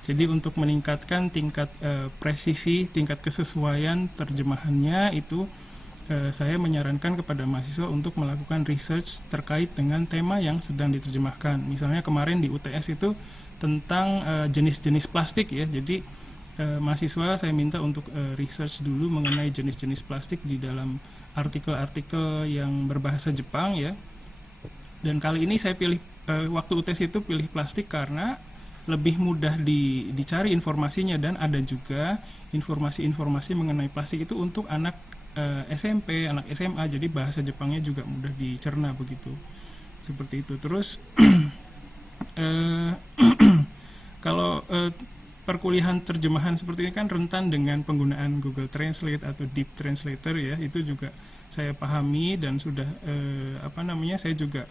Jadi untuk meningkatkan tingkat presisi, tingkat kesesuaian terjemahannya itu saya menyarankan kepada mahasiswa untuk melakukan research terkait dengan tema yang sedang diterjemahkan. Misalnya kemarin di UTS itu tentang jenis-jenis plastik ya. Jadi mahasiswa saya minta untuk research dulu mengenai jenis-jenis plastik di dalam artikel-artikel yang berbahasa Jepang ya. Dan kali ini saya pilih waktu UTS itu pilih plastik karena lebih mudah dicari informasinya, dan ada juga informasi-informasi mengenai plastik itu untuk anak SMP, anak SMA, jadi bahasa Jepangnya juga mudah dicerna begitu. Seperti itu. Terus eh, kalau perkuliahan terjemahan seperti ini kan rentan dengan penggunaan Google Translate atau Deep Translator ya, itu juga saya pahami dan sudah saya juga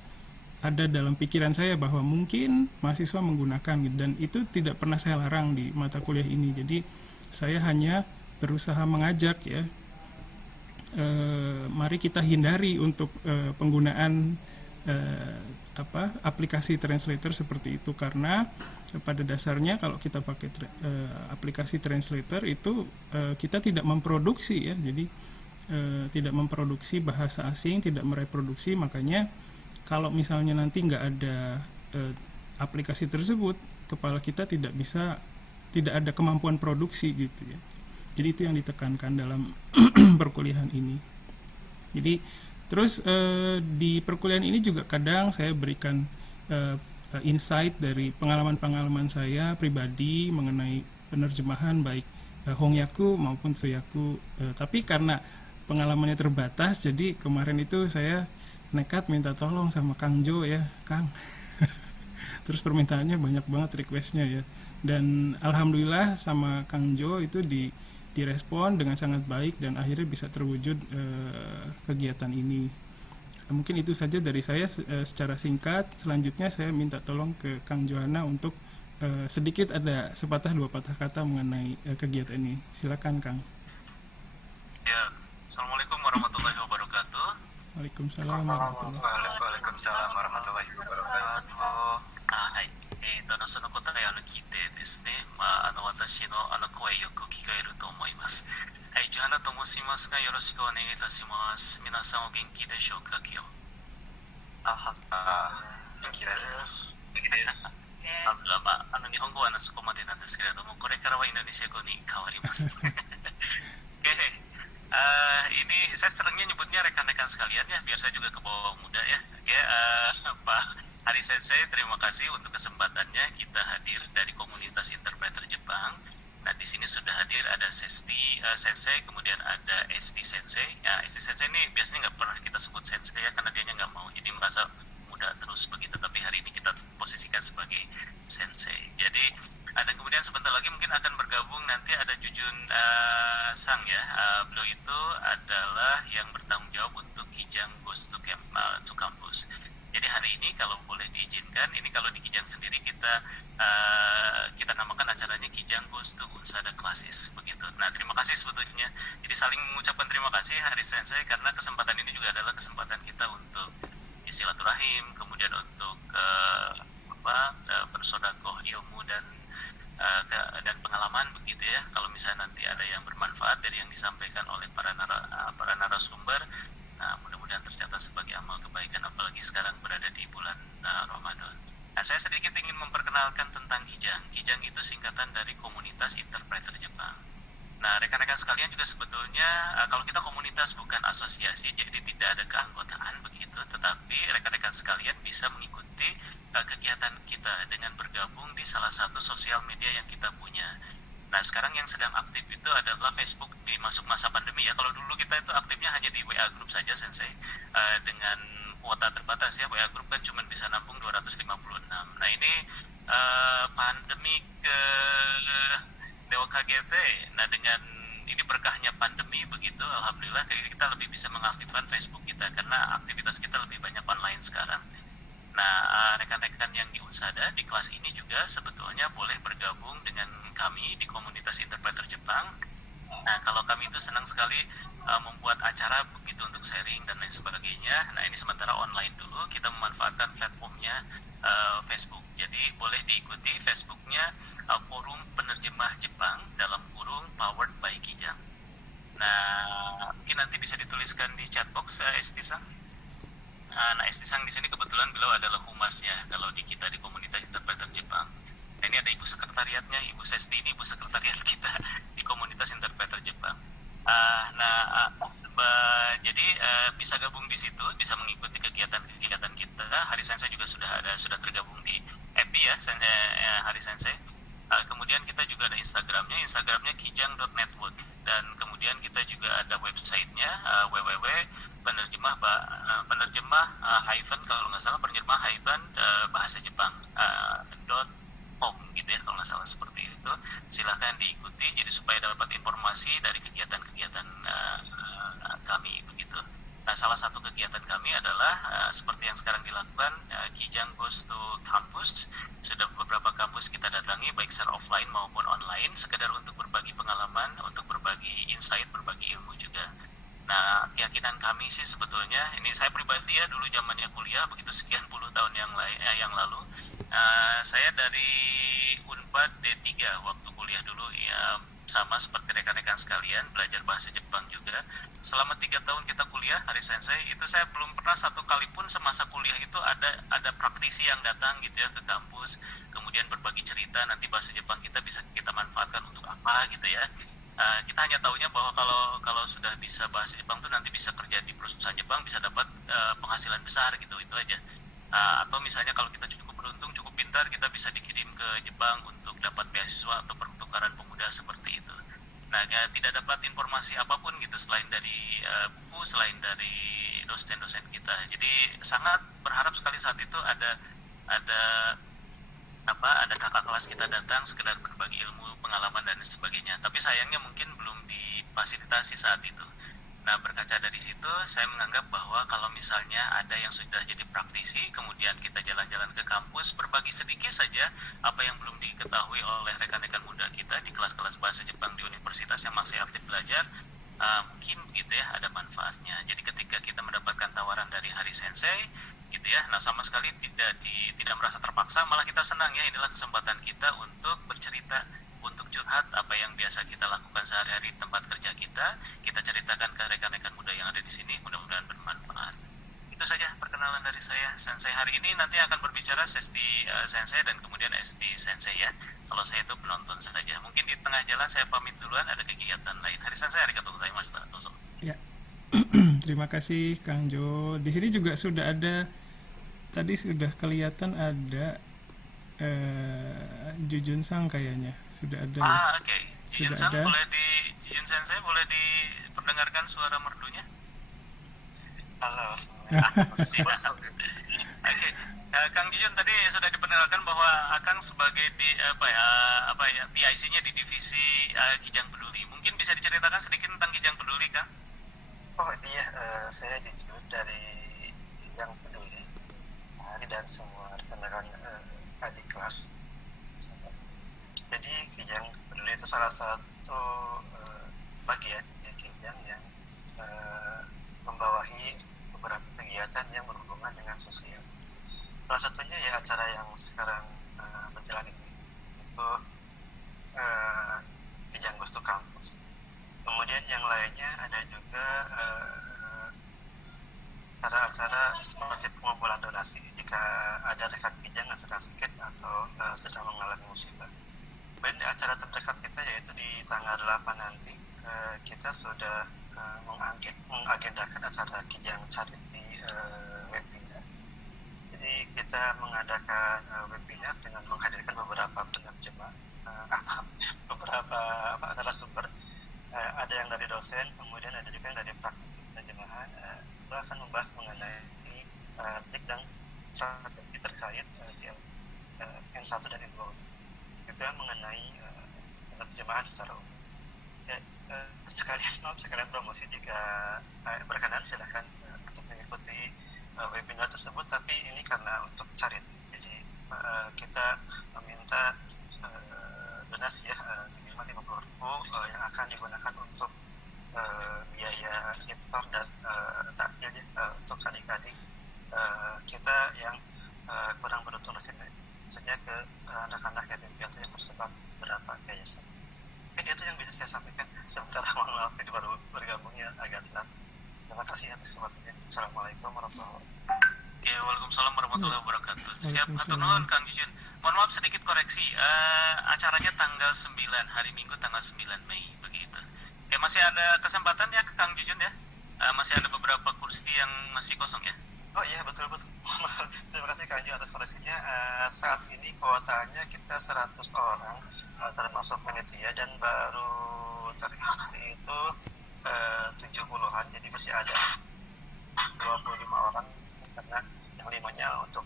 ada dalam pikiran saya bahwa mungkin mahasiswa menggunakan, dan itu tidak pernah saya larang di mata kuliah ini. Jadi saya hanya berusaha mengajak ya, mari kita hindari untuk penggunaan aplikasi translator seperti itu, karena pada dasarnya kalau kita pakai aplikasi translator itu kita tidak memproduksi ya, jadi tidak memproduksi bahasa asing, tidak mereproduksi. Makanya kalau misalnya nanti nggak ada aplikasi tersebut, kepala kita tidak ada kemampuan produksi gitu ya. Jadi itu yang ditekankan dalam perkuliahan ini. Jadi terus di perkuliahan ini juga kadang saya berikan insight dari pengalaman-pengalaman saya pribadi mengenai penerjemahan baik Hongyaku maupun Soyaku. Tapi karena pengalamannya terbatas, jadi kemarin itu saya nekat minta tolong sama Kang Jo ya, Kang. Terus permintaannya banyak banget, requestnya ya, dan alhamdulillah sama Kang Jo itu direspon dengan sangat baik dan akhirnya bisa terwujud kegiatan ini. Mungkin itu saja dari saya secara singkat. Selanjutnya saya minta tolong ke Kang Johana untuk sedikit ada sepatah dua patah kata mengenai kegiatan ini. Silakan Kang. Ya, Assalamualaikum warahmatullahi wabarakatuh. Waalaikumsalam warahmatullahi wabarakatuh. Waalaikumsalam warahmatullahi wabarakatuh. はい。その答え聞いてですね、私の声よく聞こえると思います。はい、ジョハナと申しますが、よろしくお願いいたします。皆さんお元気でしょうか、今日。元気です。元気です。日本語はそこまでなんですけれども、これからはインドネシア語に変わります。Ini saya seringnya nyebutnya rekan-rekan sekalian ya, biar saya juga ke bawah muda ya. Pak Hari Sensei, terima kasih untuk kesempatannya kita hadir dari komunitas interpreter Jepang. Nah, di sini sudah hadir ada Sesti Sensei, kemudian ada Esti Sensei. Ya, Esti Sensei ini biasanya nggak pernah kita sebut Sensei ya, karena dianya nggak mau, jadi merasa muda terus begitu. Tapi hari ini kita posisikan sebagai Sensei. Jadi, dan kemudian sebentar lagi mungkin akan bergabung nanti ada Jujun Sang ya. Beliau itu adalah yang bertanggung jawab untuk Kijang Goes to Campus. Jadi hari ini kalau boleh diizinkan, ini kalau di Kijang sendiri kita namakan acaranya Kijang Goes to Unsada Classes begitu. Nah, terima kasih sebetulnya. Jadi saling mengucapkan terima kasih Hari Sensei, karena kesempatan ini juga adalah kesempatan kita untuk silaturahim, kemudian untuk bersodakoh ilmu dan pengalaman begitu ya. Kalau misalnya nanti ada yang bermanfaat dari yang disampaikan oleh para narasumber, nah, mudah-mudahan tercatat sebagai amal kebaikan, apalagi sekarang berada di bulan Ramadan. Nah, saya sedikit ingin memperkenalkan tentang Kijang. Kijang itu singkatan dari Komunitas Interpreter Jepang. Nah, rekan-rekan sekalian juga sebetulnya kalau kita komunitas bukan asosiasi, jadi tidak ada keanggotaan begitu, tetapi rekan-rekan sekalian bisa mengikuti kegiatan kita dengan bergabung di salah satu sosial media yang kita punya. Nah, sekarang yang sedang aktif itu adalah Facebook di masuk masa pandemi ya. Kalau dulu kita itu aktifnya hanya di WA Group saja, Sensei, dengan kuota terbatas ya. WA Group kan cuma bisa nampung 256. Nah, ini pandemi ke Dewa KGT. Nah, dengan ini berkahnya pandemi begitu, alhamdulillah kita lebih bisa mengaktifkan Facebook kita karena aktivitas kita lebih banyak online sekarang. Nah, rekan-rekan yang di Unsada di kelas ini juga sebetulnya boleh bergabung dengan kami di komunitas interpreter Jepang. Nah, kalau kami itu senang sekali membuat acara begitu untuk sharing dan lain sebagainya. Nah, ini sementara online dulu, kita memanfaatkan platformnya Facebook. Jadi boleh diikuti Facebooknya Forum penerjemah Jepang dalam kurung powered by Kijang. Nah, mungkin nanti bisa dituliskan di chat box, Esti-san. Nah, Esti-san di sini kebetulan beliau adalah humasnya kalau di kita di komunitas interpreter Jepang. Nah, ini ada ibu sekretariatnya, Ibu Sesti ini ibu sekretariat kita di komunitas interpreter Jepang. Jadi bisa gabung di situ, bisa mengikuti kegiatan-kegiatan kita. Hari Sensei juga sudah tergabung di FB ya, Hari Sensei. Kemudian kita juga ada Instagramnya kijang.network, dan kemudian kita juga ada websitenya penerjemah hyphen kalau nggak salah bahasa Jepang .com gitu ya, kalau nggak salah seperti itu. Silahkan diikuti jadi supaya dapat informasi dari kegiatan-kegiatan kami begitu. Nah, salah satu kegiatan kami adalah seperti yang sekarang dilakukan, Kijang Goes to Campus. Sudah beberapa kampus kita datangi, baik secara offline maupun online, sekedar untuk berbagi pengalaman, untuk berbagi insight, berbagi ilmu juga. Nah, keyakinan kami sih sebetulnya, ini saya pribadi ya, dulu zamannya kuliah, begitu sekian puluh tahun yang lalu, saya dari Unpad D3 waktu kuliah dulu ya, sama seperti rekan-rekan sekalian, belajar bahasa Jepang juga. Selama 3 tahun kita kuliah, Hari Sensei, itu saya belum pernah satu kali pun semasa kuliah itu ada praktisi yang datang gitu ya ke kampus, kemudian berbagi cerita, nanti bahasa Jepang kita bisa kita manfaatkan untuk apa gitu ya. Kita hanya tahunya bahwa kalau sudah bisa bahasa Jepang tuh nanti bisa kerja di perusahaan Jepang, bisa dapat penghasilan besar gitu, itu aja. Atau misalnya kalau kita cukup beruntung, cukup pintar, kita bisa dikirim ke Jepang untuk dapat beasiswa atau pertukaran pemuda seperti itu. Nah, tidak dapat informasi apapun gitu selain dari buku, selain dari dosen-dosen kita. Jadi sangat berharap sekali saat itu ada kakak kelas kita datang sekedar berbagi ilmu, pengalaman dan sebagainya. Tapi sayangnya mungkin belum difasilitasi saat itu. Nah, berkaca dari situ, saya menganggap bahwa kalau misalnya ada yang sudah jadi praktisi, kemudian kita jalan-jalan ke kampus, berbagi sedikit saja apa yang belum diketahui oleh rekan-rekan muda kita di kelas-kelas bahasa Jepang di universitas yang masih aktif belajar, mungkin begitu ya, ada manfaatnya. Jadi ketika kita mendapatkan tawaran dari Hari Sensei, gitu ya, nah sama sekali tidak merasa terpaksa, malah kita senang ya, inilah kesempatan kita untuk bercerita, untuk curhat apa yang biasa kita lakukan sehari-hari di tempat kerja kita ceritakan ke rekan-rekan muda yang ada di sini, mudah-mudahan bermanfaat. Itu saja perkenalan dari saya, Sensei hari ini. Nanti akan berbicara Sesti Sensei dan kemudian Esti Sensei ya. Kalau saya itu penonton saja. Mungkin di tengah jalan saya pamit duluan, ada kegiatan lain. Hari Sensei, arigatou gozaimasu. Ya. Terima kasih Kang Jo. Di sini juga sudah ada, tadi sudah kelihatan ada Jujun Sang kayaknya. Sudah ada. Oke. Jujun Sang Jujun Sensei boleh diperdengarkan suara merdunya? Halo. Oke. Kang Jujun tadi sudah diperkenalkan bahwa Akang sebagai PIC-nya di divisi Kijang Peduli. Mungkin bisa diceritakan sedikit tentang Kijang Peduli, Kang? Oh iya, saya Jujun dari Kijang Peduli, dan semua rekan-rekan adik kelas. Jadi Kijang Peduli itu salah satu bagian di Kijang yang membawahi beberapa kegiatan yang berhubungan dengan sosial. Salah satunya ya acara yang sekarang berjalan ini, itu Kijang Goes to Campus. Kemudian yang lainnya ada juga acara-acara seperti pengumpulan donasi jika ada rekan Kijang yang sedang sakit atau sedang mengalami musibah. Dan di acara terdekat kita yaitu di tanggal 8 nanti, kita sudah mengagendakan acara Kijang Charity webinar. Jadi kita mengadakan webinar dengan menghadirkan beberapa penerjemah, beberapa narasumber. Ada yang dari dosen, kemudian ada juga yang dari praktisi penerjemahan. Kita akan membahas mengenai trik dan strategi terkait N1 dan N2, juga mengenai penerjemahan secara umum. Sekalian promosi jika berkenan silahkan untuk mengikuti webinar tersebut, tapi ini karena untuk cari, jadi kita meminta donasi ya, minimal 50.000 yang akan digunakan untuk biaya iftar dan takjil untuk adik-adik kita yang kurang beruntung nasibnya, maksudnya ke anak-anak yatim piatu yang tersebar beberapa yayasan. Mungkin itu yang bisa saya sampaikan. Sementara mohon maaf ini baru bergabungnya agak telat. Terima kasih atas kesempatannya. Assalamualaikum warahmatullahi wabarakatuh. Oke, waalaikumsalam warahmatullahi wabarakatuh. Siap, hatur Waalaikumsalam. nuhun Kang Jujun. Mohon maaf sedikit koreksi. Acaranya tanggal 9, hari Minggu tanggal 9 Mei begitu. Oke, masih ada kesempatan ya Kang Jujun ya? Masih ada beberapa kursi yang masih kosong ya? Oh iya, betul. Terima kasih Kak Ju atas koreksinya. Saat ini kuotanya kita 100 orang, termasuk panitia, dan baru terregistrasi itu 70-an, jadi masih ada 25 orang, karena yang 5-nya untuk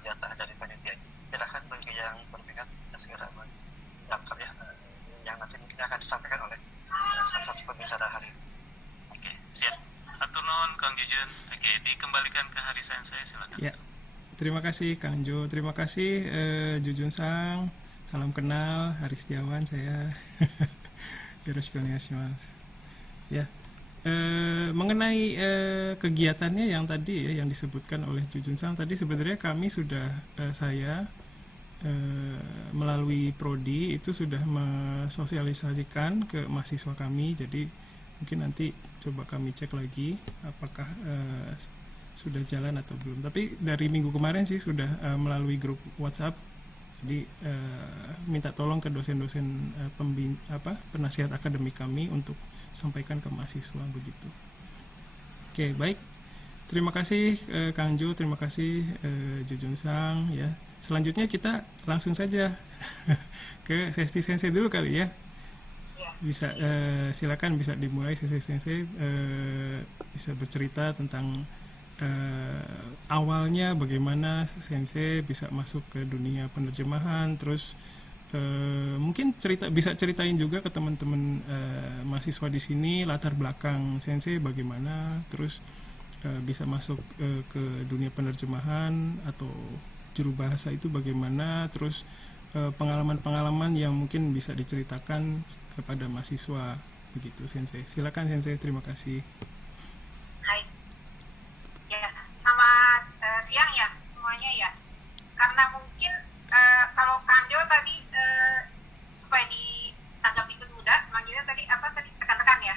jatah dari panitia. Silahkan bagi yang berminat segera mendaftar ya, yang nanti mungkin akan disampaikan oleh salah satu pembicara hari ini. Oke, siap. Hatur nuhun Kang Jujun. Oke, dikembalikan ke hari saya silakan. Ya, terima kasih Kang Jo, terima kasih Jujun Sang, salam kenal, Hari Setiawan saya. Yoroshiku onegaishimasu. Ya, mengenai kegiatannya yang tadi ya yang disebutkan oleh Jujun Sang tadi, sebenarnya kami sudah saya melalui prodi itu sudah mensosialisasikan ke mahasiswa kami, jadi mungkin nanti coba kami cek lagi apakah sudah jalan atau belum. Tapi dari minggu kemarin sih sudah melalui grup WhatsApp. Jadi minta tolong ke dosen-dosen penasihat akademik kami untuk sampaikan ke mahasiswa begitu. Oke, baik. Terima kasih Kang Jo, terima kasih Jujun Sang ya. Selanjutnya kita langsung saja ke Sesti Sensei dulu kali ya. Bisa silakan bisa dimulai Sensei Sensei, bisa bercerita tentang awalnya bagaimana Sensei bisa masuk ke dunia penerjemahan, terus mungkin bisa ceritain juga ke teman-teman mahasiswa di sini latar belakang Sensei bagaimana, terus bisa masuk ke dunia penerjemahan atau juru bahasa itu bagaimana, terus pengalaman-pengalaman yang mungkin bisa diceritakan kepada mahasiswa begitu Sensei. Silakan Sensei, terima kasih. Hai. Ya, selamat siang ya semuanya ya. Karena mungkin kalau Kanjo tadi supaya dianggap ikut muda, manggilnya tadi apa tadi rekan-rekan ya.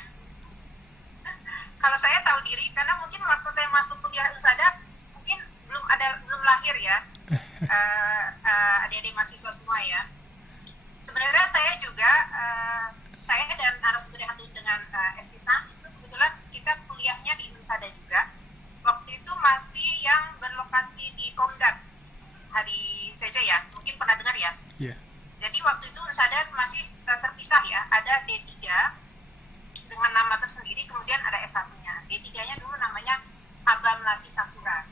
Kalau saya tahu diri karena mungkin waktu saya masuk kuliah Unsada mungkin belum lahir ya. Adik-adik mahasiswa semua ya. Sebenarnya saya juga saya dan narasumber yang satu dengan Estisna itu kebetulan kita kuliahnya di Unsada juga. Waktu itu masih yang berlokasi di Komdak hari saja ya, mungkin pernah dengar ya. Iya. Jadi waktu itu Unsada masih terpisah ya, ada D3 dengan nama tersendiri, kemudian ada S1-nya. D3-nya dulu namanya Abam Lati Sakura.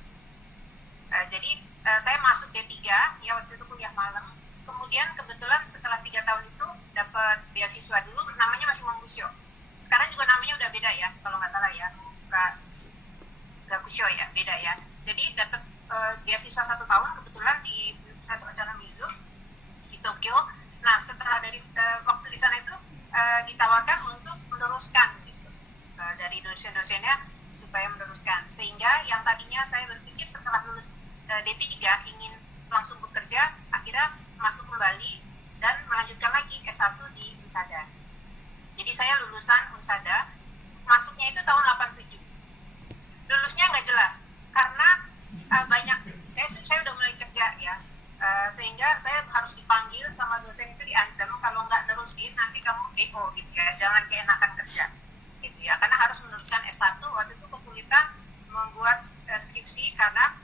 Jadi saya masuk D3 ya, waktu itu kuliah malam. Kemudian kebetulan setelah 3 tahun itu dapat beasiswa, dulu namanya masih Mombusyo. Sekarang juga namanya udah beda ya, kalau nggak salah ya, Gakusho ya, beda ya. Jadi dapat beasiswa 1 tahun kebetulan di Universitas Wacana Mizu di Tokyo. Nah setelah dari waktu di sana itu ditawarkan untuk meneruskan gitu, dari dosen-dosennya supaya meneruskan, sehingga yang tadinya saya berpikir setelah lulus D3 ingin langsung bekerja, akhirnya masuk kembali dan melanjutkan lagi S1 di Unsada. Jadi saya lulusan Unsada, masuknya itu tahun 87. Lulusnya nggak jelas karena banyak saya udah mulai kerja ya, sehingga saya harus dipanggil sama dosen itu, diancam kalau nggak nerusin nanti kamu DO gitu ya, jangan keenakan kerja gitu ya, karena harus meneruskan S1. Waktu itu kesulitan membuat skripsi karena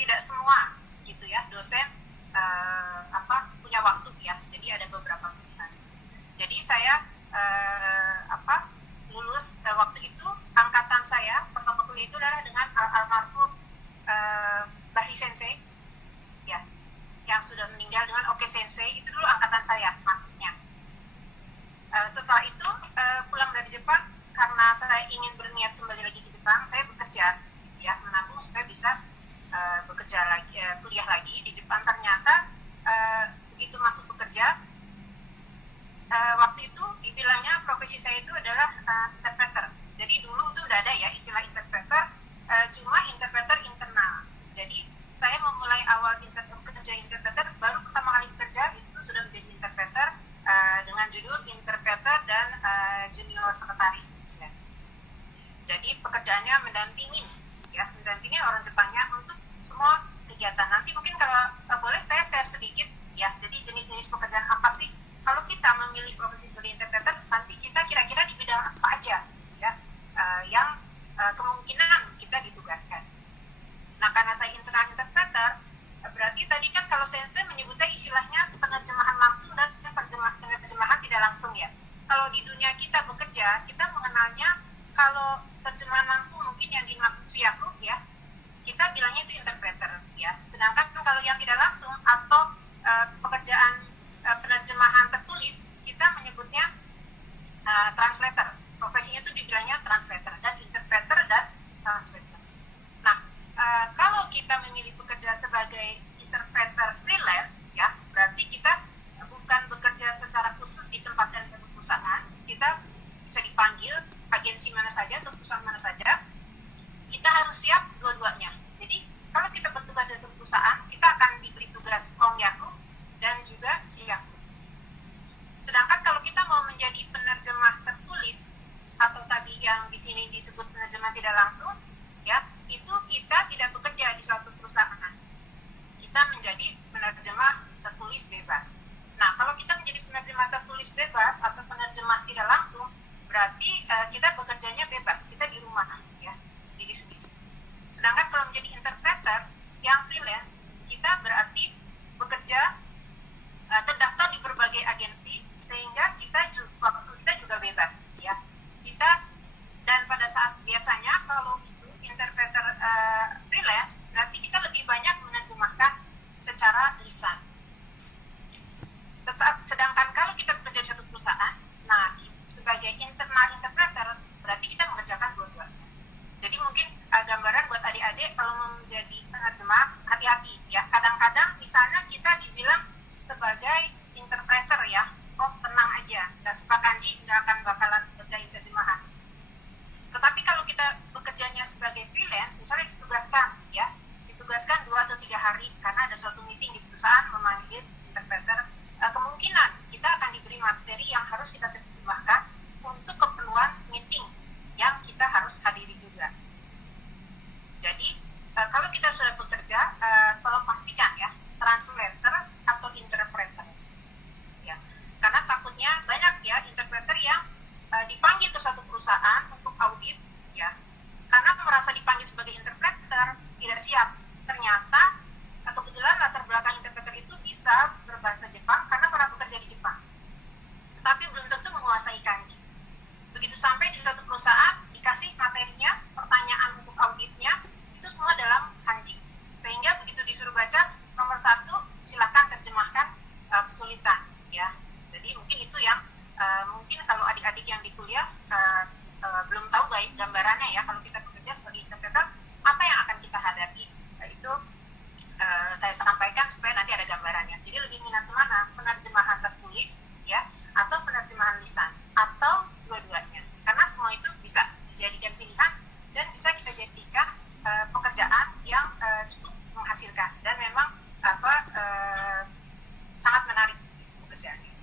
tidak semua gitu ya dosen punya waktu ya, jadi ada beberapa pilihan. Jadi saya lulus waktu itu, angkatan saya pertama kuliah itu adalah dengan almarhum Bahi Sensei ya, yang sudah meninggal, dengan Oke Sensei, itu dulu angkatan saya masuknya. Setelah itu pulang dari Jepang, karena saya ingin berniat kembali lagi ke Jepang, saya bekerja ya, menabung supaya bisa bekerja lagi, kuliah lagi di Jepang. Ternyata begitu masuk bekerja, waktu itu dibilangnya profesi saya itu adalah interpreter. Jadi dulu itu udah ada ya istilah interpreter, cuma interpreter internal. Jadi saya memulai awal kerja interpreter, baru pertama kali bekerja itu sudah menjadi berjudul interpreter dan junior sekretaris. Ya. Jadi pekerjaannya mendampingi orang Jepangnya untuk semua kegiatan. Nanti mungkin kalau boleh saya share sedikit ya. Jadi jenis-jenis pekerjaan apa sih? Kalau kita memilih profesi sebagai interpreter, nanti kita kira-kira di bidang apa aja ya yang kemungkinan kita ditugaskan. Nah, karena saya internal interpreter, berarti tadi kan kalau sensei menyebutnya istilahnya penerjemahan langsung dan penerjemahan tidak langsung ya. Kalau di dunia kita bekerja, kita mengenalnya kalau terjemahan langsung mungkin yang dimaksud Suyaku ya, kita bilangnya itu interpreter ya. Sedangkan kalau yang tidak langsung atau pekerjaan penerjemahan tertulis, kita menyebutnya translator. Profesinya itu dibilangnya translator dan interpreter dan translator. Nah, kalau kita memilih bekerja sebagai interpreter freelance ya, berarti kita bukan bekerja secara khusus ditempatkan di satu perusahaan. Kita bisa dipanggil agensi mana saja atau perusahaan mana saja. Kita harus siap dua-duanya. Jadi kalau kita bertugas di satu perusahaan, kita akan diberi tugas Ongyaku dan juga Chiyaku. Sedangkan kalau kita mau menjadi penerjemah tertulis atau tadi yang di sini disebut penerjemah tidak langsung, ya, itu kita tidak bekerja di suatu perusahaan. Kita menjadi penerjemah tertulis bebas. Nah, kalau kita menjadi penerjemah tertulis bebas atau penerjemah tidak langsung, berarti kita bekerjanya bebas, kita di rumah, ya, diri sendiri. Sedangkan kalau menjadi interpreter yang freelance, kita berarti bekerja terdaftar di berbagai agensi, sehingga waktu kita juga bebas, ya. Dan pada saat biasanya kalau itu interpreter freelance, berarti kita lebih banyak menerjemahkan secara lisan. Sedangkan kalau kita bekerja di satu perusahaan, nah sebagai internal interpreter, berarti kita mengerjakan dua-duanya. Jadi mungkin gambaran buat adik-adik kalau mau menjadi penerjemah, hati-hati ya. Kadang-kadang misalnya kita dibilang sebagai interpreter ya, oh tenang aja, nggak suka kanji, nggak akan bakalan kerjain terjemahan. Tetapi kalau kita bekerjanya sebagai freelance, misalnya ditugaskan 2 atau 3 hari karena ada suatu meeting di perusahaan memanggil interpreter, kemungkinan kita akan diberi materi yang harus kita terjemahkan untuk keperluan meeting yang kita harus hadiri juga. Jadi kalau kita sudah bekerja, tolong pastikan ya, translator atau interpreter. Ya. Karena takutnya banyak ya interpreter yang dipanggil ke suatu perusahaan untuk audit, ya, karena merasa dipanggil sebagai interpreter tidak siap. Ternyata kebetulan latar belakang interpreter itu bisa berbahasa Jepang karena pernah bekerja di Jepang, tapi belum tentu menguasai kanji. Begitu sampai di suatu perusahaan, dikasih materinya, pertanyaan untuk auditnya, itu semua dalam kanji. Sehingga begitu disuruh baca, nomor 1, silakan terjemahkan kesulitan, ya. Jadi mungkin itu yang mungkin kalau adik-adik yang di kuliah belum tahu gambarannya ya, kalau kita bekerja sebagai interpreter, apa yang akan kita hadapi. Itu saya sampaikan supaya nanti ada gambarannya. Jadi lebih minat kemana? Penerjemahan tertulis, ya, atau penerjemahan lisan, atau dua-duanya. Karena semua itu bisa dijadikan pilihan dan bisa kita jadikan pekerjaan yang cukup menghasilkan dan memang sangat menarik pekerjaannya.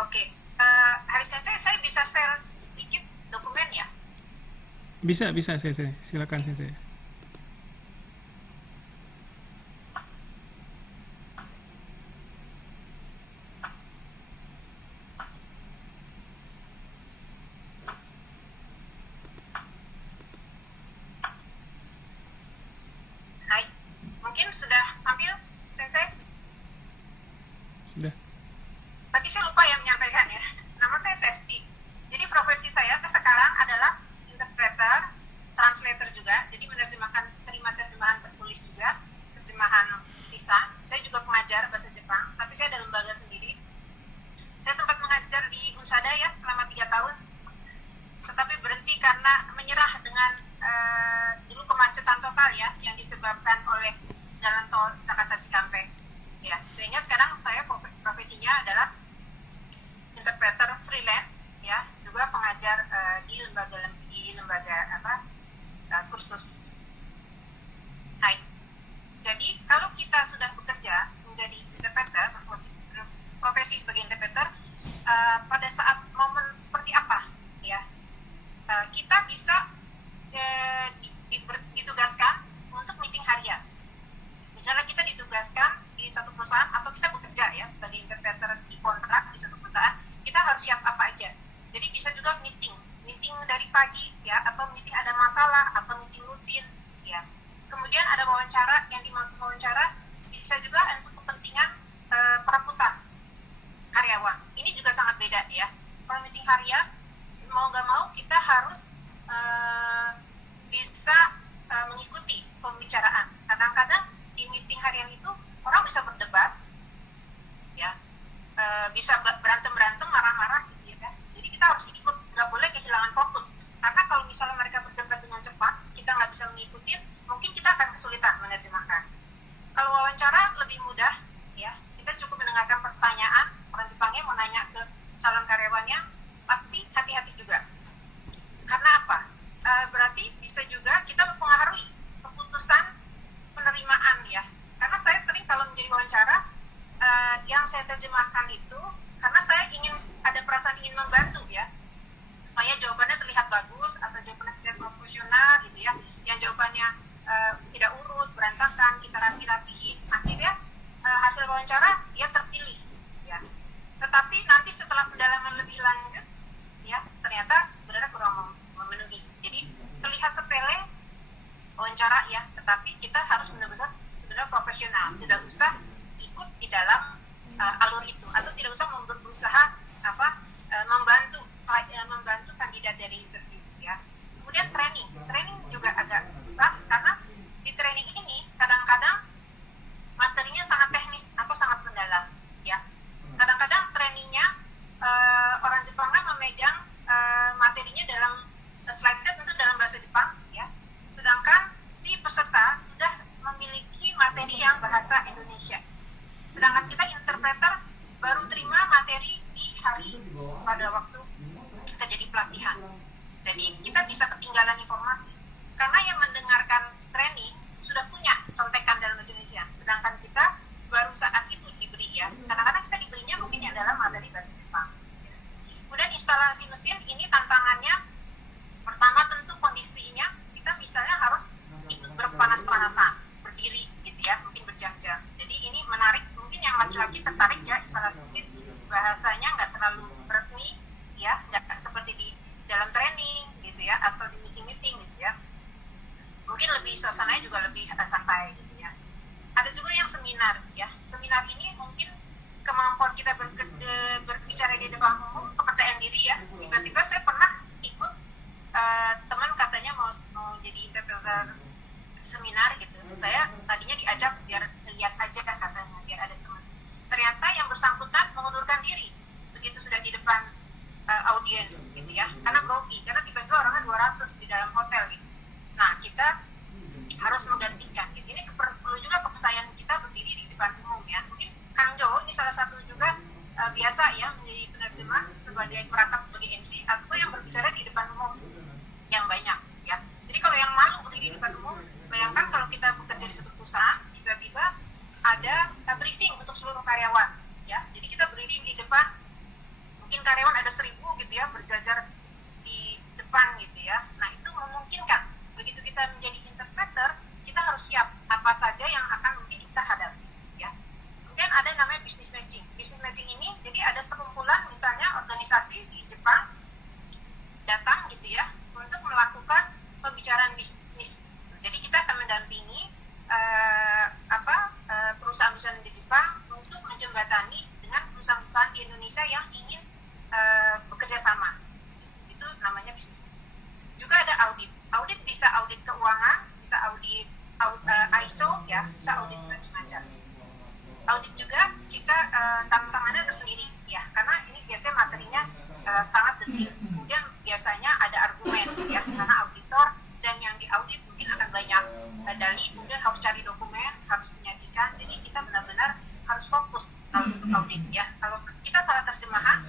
Oke, Hari Sensei, saya bisa share sedikit dokumen ya? Bisa Sensei. Silakan Sensei. Hai, mungkin sudah tampil Sensei? Sudah. Tadi saya lupa ya menyampaikan ya. Nama saya Sesti. Jadi profesi saya sekarang adalah interpreter, translator juga. Jadi terima terjemahan tertulis juga, terjemahan lisan. Saya juga pengajar bahasa Jepang, tapi saya ada lembaga sendiri. Saya sempat mengajar di Unsada ya selama 3 tahun. Tetapi berhenti karena menyerah dengan dulu kemacetan total ya yang disebabkan oleh jalan tol Jakarta Cikampek. Ya, sehingga sekarang saya profesinya adalah interpreter freelance, ya, juga pengajar di lembaga kursus. Hai. Jadi kalau kita sudah bekerja menjadi interpreter, profesi sebagai suatu perusahaan atau kita bekerja ya sebagai interpreter di kontrak di suatu perusahaan, kita harus siap apa aja. Jadi bisa juga meeting dari pagi ya, atau meeting ada masalah atau meeting rutin ya. Kemudian ada wawancara, yang dimaksud wawancara bisa juga untuk kepentingan perekrutan karyawan. Ini juga sangat beda ya. Kalau meeting harian, mau nggak mau kita harus bisa mengikuti pembicaraan. Kadang-kadang di meeting harian itu orang bisa berdebat, ya, bisa berantem, marah-marah, gitu ya. Jadi kita harus ikut, nggak boleh kehilangan fokus. Karena kalau misalnya mereka berdebat dengan cepat, kita nggak bisa mengikuti, mungkin kita akan kesulitan menerjemahkan. Kalau wawancara lebih mudah, ya, kita cukup mendengarkan pertanyaan, orang Jepangnya mau nanya ke calon karyawannya, tapi hati-hati juga. Karena apa? Berarti bisa juga kita mempengaruhi keputusan penerimaan ya. Karena saya sering kalau menjadi wawancara, yang saya terjemahkan itu, karena saya ada perasaan ingin membantu ya, supaya jawabannya terlihat bagus, atau jawabannya terlihat profesional gitu ya, yang jawabannya tidak urut, berantakan, kita rapi-rapiin, akhirnya hasil wawancara dia terpilih ya. Tetapi nanti setelah pendalaman lebih lanjut ya, ternyata sebenarnya kurang memenuhi. Jadi terlihat sepele wawancara ya, tetapi kita harus benar-benar sebenarnya profesional, tidak usah ikut di dalam alur itu, atau tidak usah berusaha membantu kandidat dari interview ya. Kemudian training juga agak susah, karena di training ini kadang-kadang materinya sangat teknis atau sangat mendalam ya. Kadang-kadang trainingnya orang Jepangnya memegang materinya dalam slide-nya tentu dalam bahasa Jepang ya, sedangkan si peserta sudah memiliki materi yang bahasa Indonesia, sedangkan kita interpreter baru terima materi di hari pada waktu kita jadi pelatihan. Jadi kita bisa ketinggalan informasi karena yang mendengarkan training sudah punya contekan dalam bahasa Indonesia, sedangkan kita baru saat itu diberi ya. Kadang-kadang kita diberinya mungkin adalah materi bahasa Jepang. Kemudian instalasi mesin ini tantangannya pertama tentu kondisinya kita misalnya harus ikut berpanas-panasan, berdiri gitu ya, mungkin berjam-jam. Jadi ini menarik, mungkin yang laki-laki tertarik ya instalasi mesin, bahasanya nggak terlalu resmi ya, nggak seperti di dalam training gitu ya, atau di meeting-meeting gitu ya. Mungkin lebih suasananya juga lebih santai gitu ya. Ada juga yang seminar ya. Seminar ini mungkin kemampuan kita berbicara di depan umum, kepercayaan diri ya. Tiba-tiba saya pernah ikut teman katanya mau jadi interpreter seminar gitu. Saya tadinya diajak biar lihat aja katanya, biar ada teman. Ternyata yang bersangkutan mengundurkan diri begitu sudah di depan audiens gitu ya, karena grogi, karena tiba-tiba orangnya 200 di dalam hotel gitu. Nah kita harus menggantikan gitu. Ini perlu juga kepercayaan kita berdiri di depan umum ya. Mungkin Kang Jo ini salah satu juga biasa ya menjadi penerjemah sebagai merangkap sebagai MC atau yang berbicara di depan umum yang banyak ya. Jadi kalau yang malu berdiri di depan umum, bayangkan kalau kita bekerja di satu perusahaan, tiba-tiba ada briefing untuk seluruh karyawan ya. Jadi kita berdiri di depan, mungkin karyawan ada 1000 gitu ya, berjajar di depan gitu ya. Nah itu memungkinkan begitu kita menjadi interpreter, kita harus siap apa saja yang akan mungkin kita hadapi ya. Kemudian ada namanya business matching. Business matching ini jadi ada sekumpulan misalnya organisasi di Jepang datang gitu ya untuk melakukan pembicaraan bisnis. Jadi kita akan mendampingi perusahaan-perusahaan di Jepang untuk menjembatani dengan perusahaan-perusahaan di Indonesia yang ingin bekerja sama. Itu namanya business matching. Juga ada audit. Audit bisa audit keuangan, bisa audit ISO ya, bisa audit macam-macam. Audit juga kita tantangannya tersendiri ya, karena ini biasanya materinya sangat detail. Kemudian biasanya ada argumen ya, karena auditor dan yang diaudit mungkin akan banyak dalih, kemudian harus cari dokumen, harus menyajikan. Jadi kita benar-benar harus fokus kalau untuk audit ya. Kalau kita salah terjemahan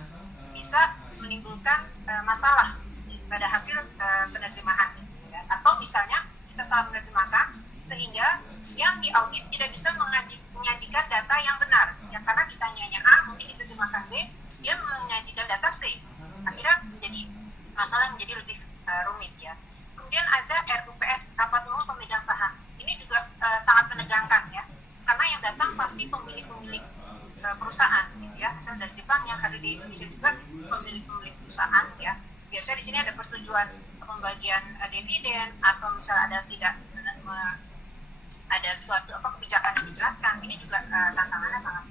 bisa menimbulkan masalah pada hasil penerjemahan ya. Atau misalnya kita salah menerjemahkan sehingga yang diaudit tidak bisa menyajikan data yang benar ya, karena ditanyanya A mungkin diterjemahkan B, dia menyajikan data C, akhirnya menjadi masalah, menjadi lebih rumit ya. Kemudian ada RUPS, rapat umum pemegang saham. Ini juga sangat menegangkan ya, karena yang datang pasti pemilik-pemilik perusahaan gitu ya, misalnya dari Jepang yang hadir di Indonesia juga pemilik-pemilik perusahaan ya. Biasanya di sini ada persetujuan pembagian dividen atau misalnya ada suatu kebijakan yang dijelaskan. Ini juga tantangannya sangat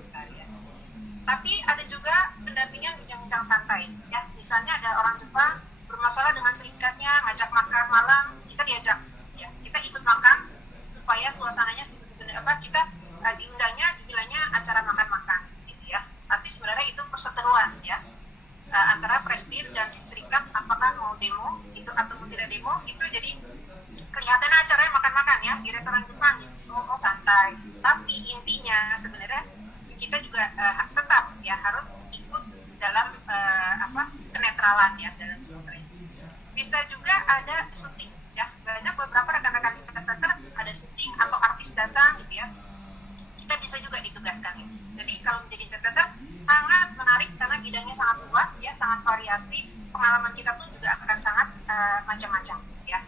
besar ya. Tapi ada juga pendampingan bincang-bincang santai ya. Misalnya ada orang Jepang bermasalah dengan serikatnya, ngajak makan malam, kita diajak ya, kita ikut makan supaya suasananya kita dibilangnya acara makan-makan gitu ya. Tapi sebenarnya itu perseteruan ya, antara presidir dan serikat, apakah mau demo itu atau tidak demo, itu jadi kelihatannya acaranya makan-makan ya di restoran Jepang gitu, santai. Tapi intinya sebenarnya kita juga tetap ya harus ikut dalam kenetralan ya dalam suasana. Bisa juga ada syuting ya, banyak beberapa rekan-rekan interpreter ada syuting atau artis datang gitu ya, kita bisa juga ditugaskan ya. Jadi kalau menjadi interpreter sangat menarik karena bidangnya sangat luas ya, sangat variasi, pengalaman kita pun juga akan sangat macam-macam ya.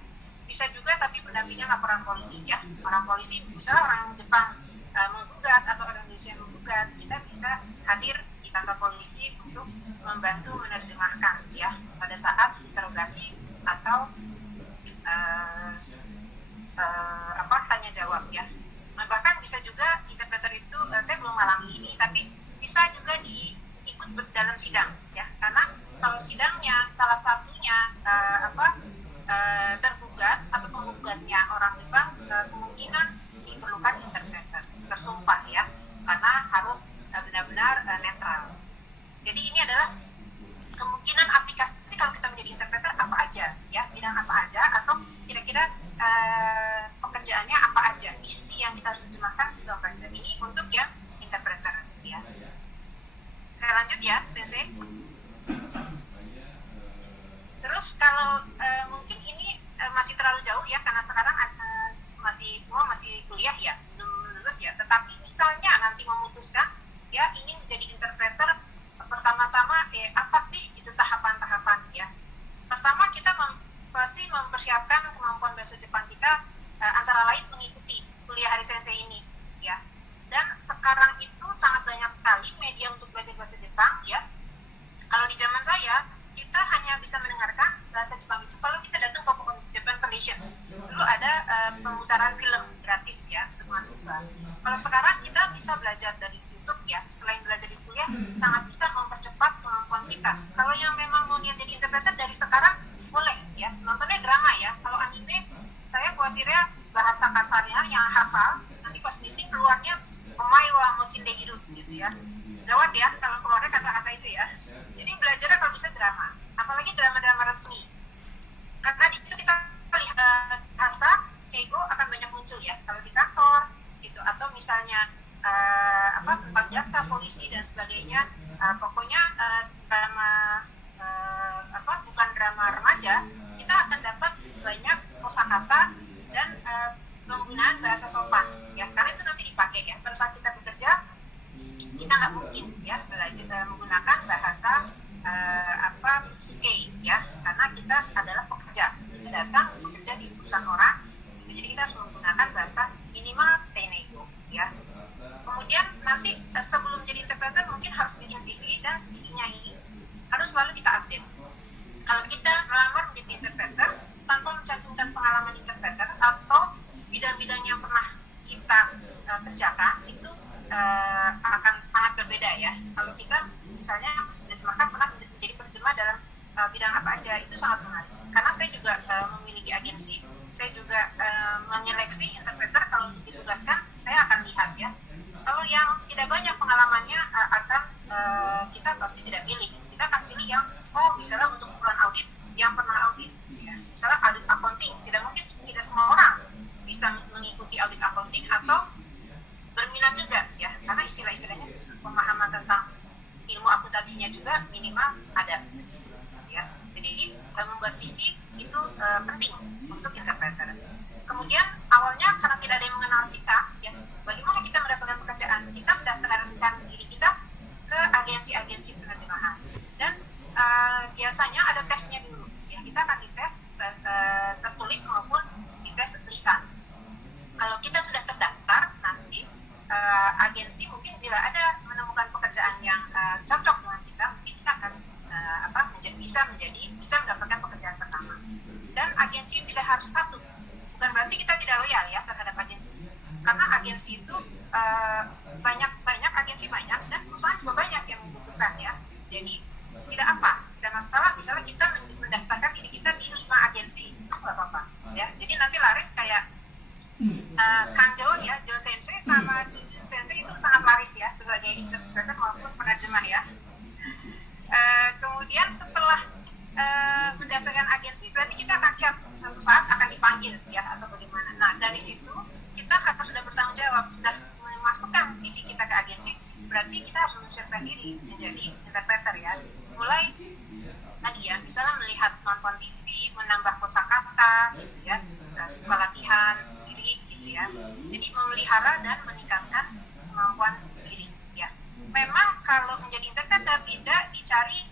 Bisa juga tapi pendampingan laporan polisi ya, orang polisi misalnya orang Jepang menggugat atau orang Indonesia menggugat, kita bisa hadir di kantor polisi untuk membantu menerjemahkan ya pada saat interogasi atau tanya jawab ya. Nah, bahkan bisa juga interpreter itu saya belum mengalami ini, tapi bisa juga ikut dalam sidang ya, karena kalau sidangnya salah satunya tergugat atau penggugatnya orang Jepang, kemungkinan diperlukan interpreter tersumpah ya, karena harus benar-benar netral. Jadi ini adalah kemungkinan aplikasi kalau kita menjadi interpreter apa aja ya, bidang apa aja, atau kira-kira pekerjaannya apa aja, isi yang kita harus terjemahkan itu apa aja. Ini untuk yang interpreter ya. Saya lanjut ya, Sensei. Terus kalau mungkin ini masih terlalu jauh ya, karena sekarang semua masih kuliah ya, belum lulus ya. Tetapi misalnya nanti memutuskan ya ingin menjadi interpreter, pertama-tama apa sih itu tahapan-tahapan ya. Pertama kita pasti mempersiapkan kemampuan bahasa Jepang kita, antara lain mengikuti kuliah hari Sensei ini ya. Dan sekarang itu sangat banyak sekali media untuk belajar bahasa Jepang ya. Kalau di zaman saya, kita hanya bisa mendengarkan bahasa Jepang itu kalau kita datang ke Japan Foundation. Dulu ada pemutaran film gratis ya untuk mahasiswa. Kalau sekarang kita bisa belajar dari YouTube ya. Selain belajar di kuliah, sangat bisa mempercepat kemampuan kita. Kalau yang memang mau niat jadi interpreter dari sekarang, boleh ya. Nontonnya drama ya. Kalau anime, saya khawatirnya bahasa kasarnya yang hafal, nanti pas meeting keluarnya omae wa moshindeiru gitu ya. Gawat ya kalau keluarnya kata-kata itu ya. Jadi belajarnya kalau bisa drama, apalagi drama-drama resmi. Karena di situ kita lihat bahasa keigo akan banyak muncul ya, kalau di kantor gitu, atau misalnya tempat jaksa, polisi dan sebagainya. Pokoknya drama bukan drama remaja, kita akan dapat banyak kosakata dan penggunaan bahasa sopan ya, karena itu nanti dipakai ya pada saat kita bekerja. Kita nggak mungkin ya belajar menggunakan bahasa suke ya, karena kita adalah pekerja, kita datang bekerja di perusahaan orang, jadi kita harus menggunakan bahasa minimal tenego ya. Kemudian nanti sebelum jadi interpreter mungkin harus bikin CV, dan CV-nya ini harus selalu kita update. Kalau kita melamar menjadi interpreter tanpa mencantumkan pengalaman interpreter atau bidang-bidang yang pernah kita kerjakan, itu akan sangat berbeda ya. Kalau kita misalnya menerjemahkan pernah menjadi penerjemah dalam bidang apa aja, itu sangat menarik. Karena saya juga memiliki agensi, saya juga menyeleksi interpreter. Kalau ditugaskan, saya akan lihat ya. Kalau yang tidak banyak pengalamannya akan kita pasti tidak pilih. Kita akan pilih yang misalnya untuk ukuran audit, yang pernah audit ya. Misalnya audit accounting, tidak mungkin tidak semua orang bisa mengikuti audit accounting, atau berminat juga ya, karena istilah-istilahnya pemahaman tentang ilmu akuntansinya juga minimal ada sedikit ya. Jadi membuat CV itu penting untuk interpreter. Kemudian awalnya karena tidak ada yang mengenal kita ya, bagaimana kita mendapatkan pekerjaan? Kita mendaftarkan diri kita ke agensi-agensi penerjemahan, dan biasanya ada tesnya dulu ya. Kita akan dites tertulis maupun dites lisan. Kalau kita sudah terdaftar, nanti mungkin bila ada menemukan pekerjaan yang cocok dengan kita, mungkin kita akan bisa mendapatkan pekerjaan pertama. Dan agensi tidak harus patuh, bukan berarti kita tidak loyal ya terhadap agensi, karena agensi itu banyak agensi banyak dan perusahaan juga banyak yang membutuhkan ya. Jadi tidak masalah misalnya kita mendaftarkan diri kita di 5 agensi, itu nggak apa-apa ya. Jadi nanti laris kayak Kang Jo ya, Jo Sensei sama Jujun Sensei itu sangat laris ya sebagai interpreter maupun penerjemah ya. Kemudian setelah mendaftarkan agensi, berarti kita akan siap suatu saat akan dipanggil ya atau bagaimana. Nah dari situ kita harus sudah bertanggung jawab, sudah memasukkan CV kita ke agensi, berarti kita harus mempersiapkan diri menjadi interpreter ya. Mulai tadi ya, misalnya melihat nonton TV, menambah kosakata gitu ya, sebuah latihan sendiri gitu ya. Jadi memelihara dan meningkatkan kemampuan diri ya. Memang kalau menjadi interpreter tidak dicari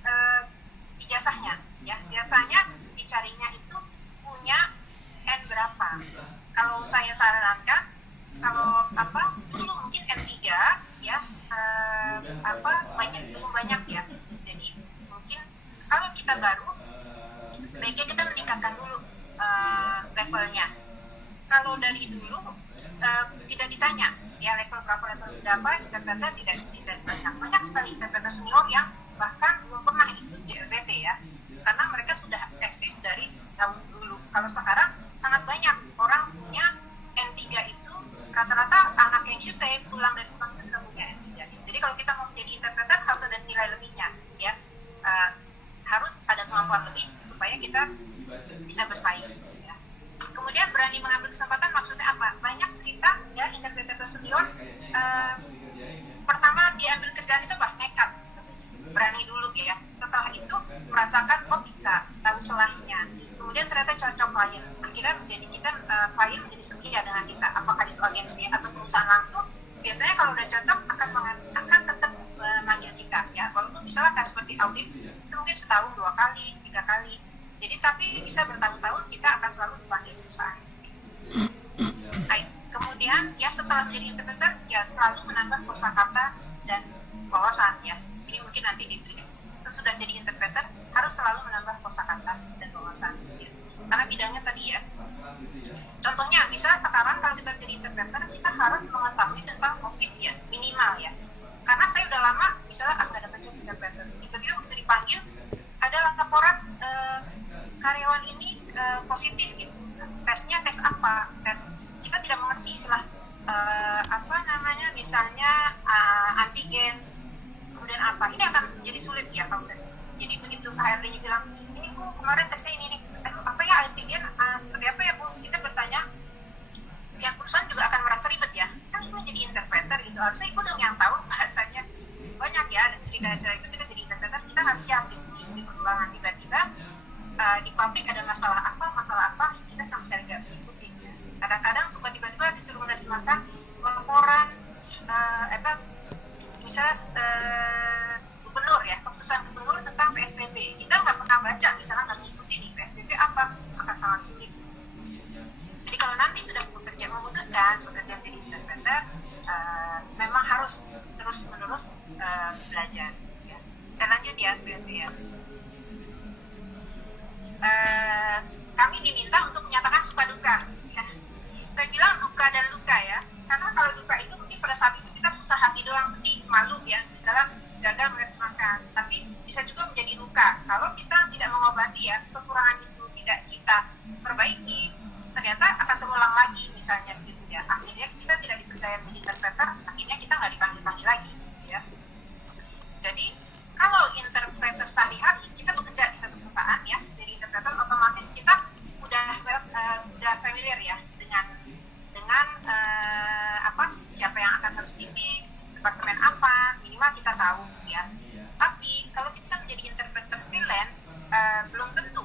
ijazahnya ya. Biasanya dicarinya itu punya N berapa. Kalau saya sarankan kalau dulu mungkin N3 ya, belum banyak ya. Jadi mungkin kalau kita baru sebaiknya kita meningkatkan dulu levelnya. Kalau dari dulu tidak ditanya ya level berapa interpreter tidak banyak sekali interpreter senior yang bahkan belum pernah ikut JLPT ya, karena mereka sudah eksis dari tahun dulu. Kalau sekarang sangat banyak orang punya N3 itu, rata-rata anak yang saya pulang dari Jepang itu sudah punya N3. Jadi kalau kita mau menjadi interpreter harus ada nilai lebihnya ya, harus ada kemampuan lebih supaya kita bisa bersaing ya. Kemudian berani mengambil kesempatan maksudnya apa? Banyak cerita ya interpreter senior pertama diambil kerjaan itu nekat, berani dulu ya. Setelah itu merasakan bisa tahu selahnya, kemudian ternyata cocok klien, akhirnya menjadi kita klien menjadi setia dengan kita, apakah itu agensi atau perusahaan langsung. Biasanya kalau udah cocok akan tetap manggil kita ya, walaupun misalnya kayak seperti audit itu mungkin setahun 2 kali 3 kali, jadi tapi bisa bertahun-tahun kita akan selalu dipanggil perusahaan. Baik, kemudian ya setelah menjadi interpreter ya selalu menambah kosakata dan wawasan ya. Ini mungkin nanti sesudah jadi interpreter harus selalu menambah kosakata dan wawasan ya. Karena bidangnya tadi ya. Contohnya misalnya sekarang kalau kita jadi interpreter kita harus mengetahui tentang COVID ya, minimal ya. Karena saya udah lama misalnya nggak dapat job interpreter, tiba-tiba begitu dipanggil ada laporan karyawan ini positif gitu. Tesnya tes apa? Kita tidak mengerti istilah misalnya antigen, kemudian apa? Ini akan menjadi sulit ya kalau jadi begitu HRD-nya bilang ini Bu kemarin tesnya ini apa ya antigen seperti apa ya Bu? Kita bertanya, yang perusahaan juga akan merasa ribet ya. Kan Ibu jadi interpreter gitu, harusnya Ibu dong yang tahu bahasanya. Banyak ya ada cerita itu kita jadi interpreter kita nggak siap gitu di perkembangan tiba-tiba di pabrik ada masalah apa kita sama sekali nggak mengikuti. Kadang-kadang suka tiba-tiba disuruh menerjemahkan laporan misalnya gubernur ya, keputusan gubernur tentang PSBB, kita nggak pernah baca misalnya nggak mengikuti nih PSBB apa, akan sangat sulit. Jadi kalau nanti sudah memutuskan bekerja menjadi interpreter, memang harus terus-menerus belajar ya. Saya lanjut ya, saya kami diminta untuk menyatakan suka duka ya. Saya bilang duka dan luka ya, karena kalau duka itu mungkin pada saat itu kita susah hati doang, sedih, malu ya, misalnya gagal menerjemahkan, tapi bisa juga menjadi luka kalau kita tidak mengobati ya, kekurangan itu tidak kita perbaiki, ternyata akan terulang lagi misalnya gitu ya, akhirnya kita tidak dipercaya menjadi interpreter, akhirnya kita nggak dipanggil lagi gitu ya. Jadi kalau interpreter sehari-hari kita bekerja di satu perusahaan ya, jadi interpreter otomatis kita udah familiar ya dengan siapa yang akan harus meeting, departemen apa, minimal kita tahu ya. Tapi kalau kita menjadi interpreter freelance belum tentu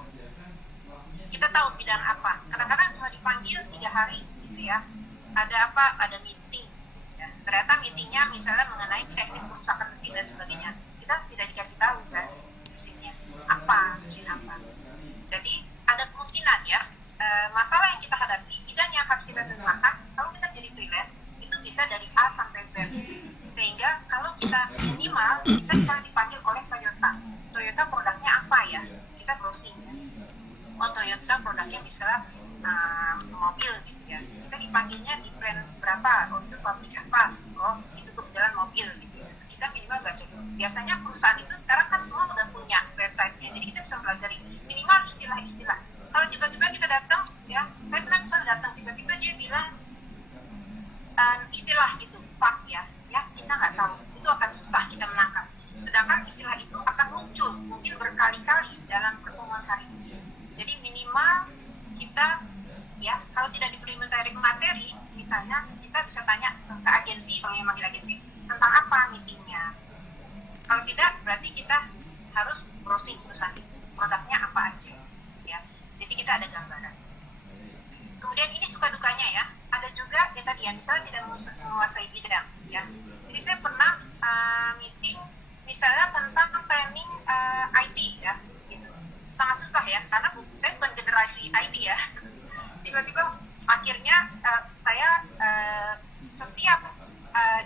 kita tahu bidang apa. Kadang-kadang cuma dipanggil 3 hari gitu ya. Ada meeting ya. Ternyata meetingnya misalnya mengenai teknis perusahaan mesin dan sebagainya, kita tidak dikasih tahu kan mesin apa. Jadi ada kemungkinan ya masalah yang kita hadapi, bidang yang harus kita terjemahkan kalau kita jadi freelance itu bisa dari A sampai Z, sehingga kita minimal kita bisa dipanggil oleh Toyota produknya apa ya, kita browsing ya. Oh Toyota produknya misalnya mobil gitu ya, kita dipanggilnya di brand berapa, oh itu pabrik apa, oh itu kebetulan mobil gitu ya. Kita minimal baca dulu. Biasanya perusahaan itu sekarang kan semua udah punya website-nya, jadi kita bisa pelajari minimal istilah-istilah. Kalau tiba-tiba kita datang ya, saya pernah misalnya datang tiba-tiba dia bilang istilah gitu, part ya kita nggak tahu, itu akan susah kita menangkap. Sedangkan istilah itu akan muncul mungkin berkali-kali dalam pertemuan hari ini. Jadi minimal kita ya, kalau tidak diberi materi, misalnya kita bisa tanya ke agensi, kalau yang manggil agensi, tentang apa meetingnya. Kalau tidak, berarti kita harus browsing perusahaan itu, produknya apa aja ya. Jadi kita ada gambaran. Kemudian ini suka dukanya ya, ada juga ya tadi ya, misalnya tidak menguasai bidang ya. Jadi saya pernah meeting misalnya tentang planning IT ya, gitu. Sangat susah ya, karena saya bukan generasi IT ya. Tiba-tiba akhirnya saya setiap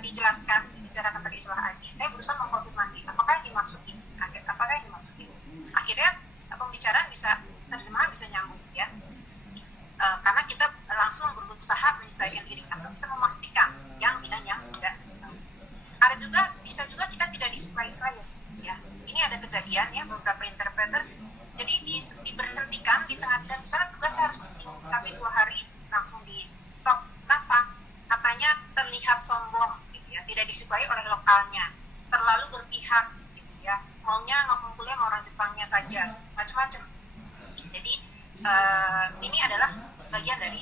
dijelaskan, dibicarakan tentang istilah IT, saya berusaha mengkonfirmasi apakah yang dimaksudin, akhirnya pembicaraan bisa, terjemahan bisa nyambung ya. Karena kita langsung berusaha menyesuaikan diri atau kita memastikan yang bidangnya tidak. Ada juga, bisa juga kita tidak disukai klien ya. Ini ada kejadian ya, beberapa interpreter jadi diberhentikan di tengah, dan misalnya tugasnya harus seminggu tapi 2 hari langsung di stop. Kenapa? Katanya terlihat sombong gitu ya, tidak disukai oleh lokalnya, terlalu berpihak gitu ya, maunya ngumpulnya sama orang Jepangnya saja, macam-macam. Jadi ini adalah sebagian dari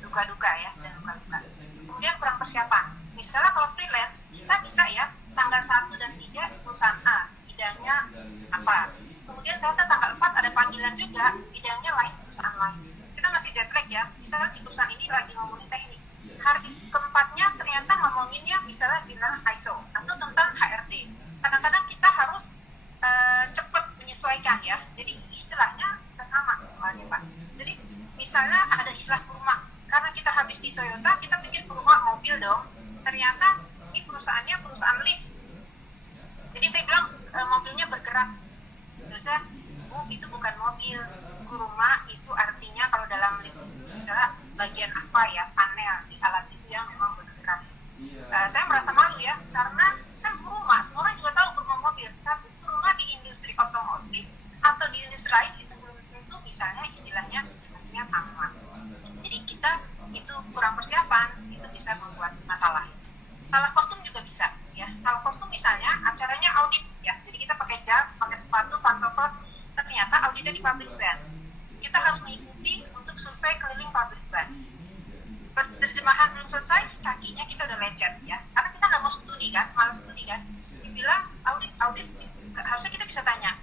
duka-duka ya, dan duka-duka. Kemudian kurang persiapan. Misalnya kalau freelance, kita bisa ya tanggal 1 dan 3 di perusahaan A, bidangnya apa. Kemudian ternyata tanggal 4 ada panggilan juga, bidangnya lain, perusahaan lain. Kita masih jet lag ya, misalnya di perusahaan ini lagi ngomongin teknik. Hari keempatnya ternyata ngomonginnya misalnya bilang ISO, atau tentang HRD. Kadang-kadang kita harus cepat menyesuaikan ya, jadi istilahnya bisa sama soalnya Pak. Jadi misalnya ada istilah kurma, karena kita habis di Toyota, kita pikir kurma mobil dong, ternyata ini perusahaannya perusahaan lift. Jadi saya bilang mobilnya bergerak, terusnya itu bukan mobil, kurma itu artinya kalau dalam lift misalnya bagian apa ya, panel di alat itu yang memang bergerak. Saya merasa malu ya, karena kan kurma semua orang juga tahu kurma mobil, tapi kurma di industri otomotif atau di industri lain itu belum tentu misalnya istilahnya artinya sama. Jadi kita itu kurang persiapan, itu bisa membuat masalah. Salah kostum juga bisa ya. Salah kostum misalnya acaranya audit ya, jadi kita pakai jas, pakai sepatu, pantofel, ternyata auditnya di pabrik ban. Kita harus mengikuti untuk survei keliling pabrik ban. Terjemahan belum selesai, kakinya kita udah lecet ya, karena kita nggak mau studi kan, malas studi kan. Dibilang audit, harusnya kita bisa tanya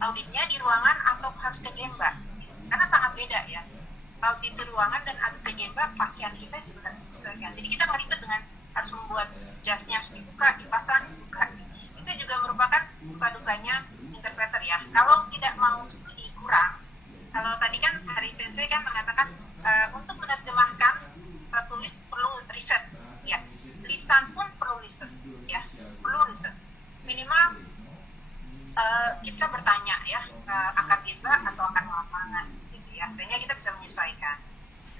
auditnya di ruangan atau harus ke gemba, karena sangat beda ya. Audit di ruangan dan audit ke gemba, pakaian kita juga disesuaikan. Jadi kita nggak ribet dengan harus membuat jasnya harus dibuka, dipasang, dibuka. Itu juga merupakan suka dukanya interpreter ya. Kalau tidak mau studi kurang. Kalau tadi kan Hari Sensei kan mengatakan untuk menerjemahkan tulis perlu riset ya. Lisan pun perlu riset ya, perlu riset. Minimal kita bertanya ya, akan gemba atau akan lapangan gitu ya, sehingga kita bisa menyesuaikan.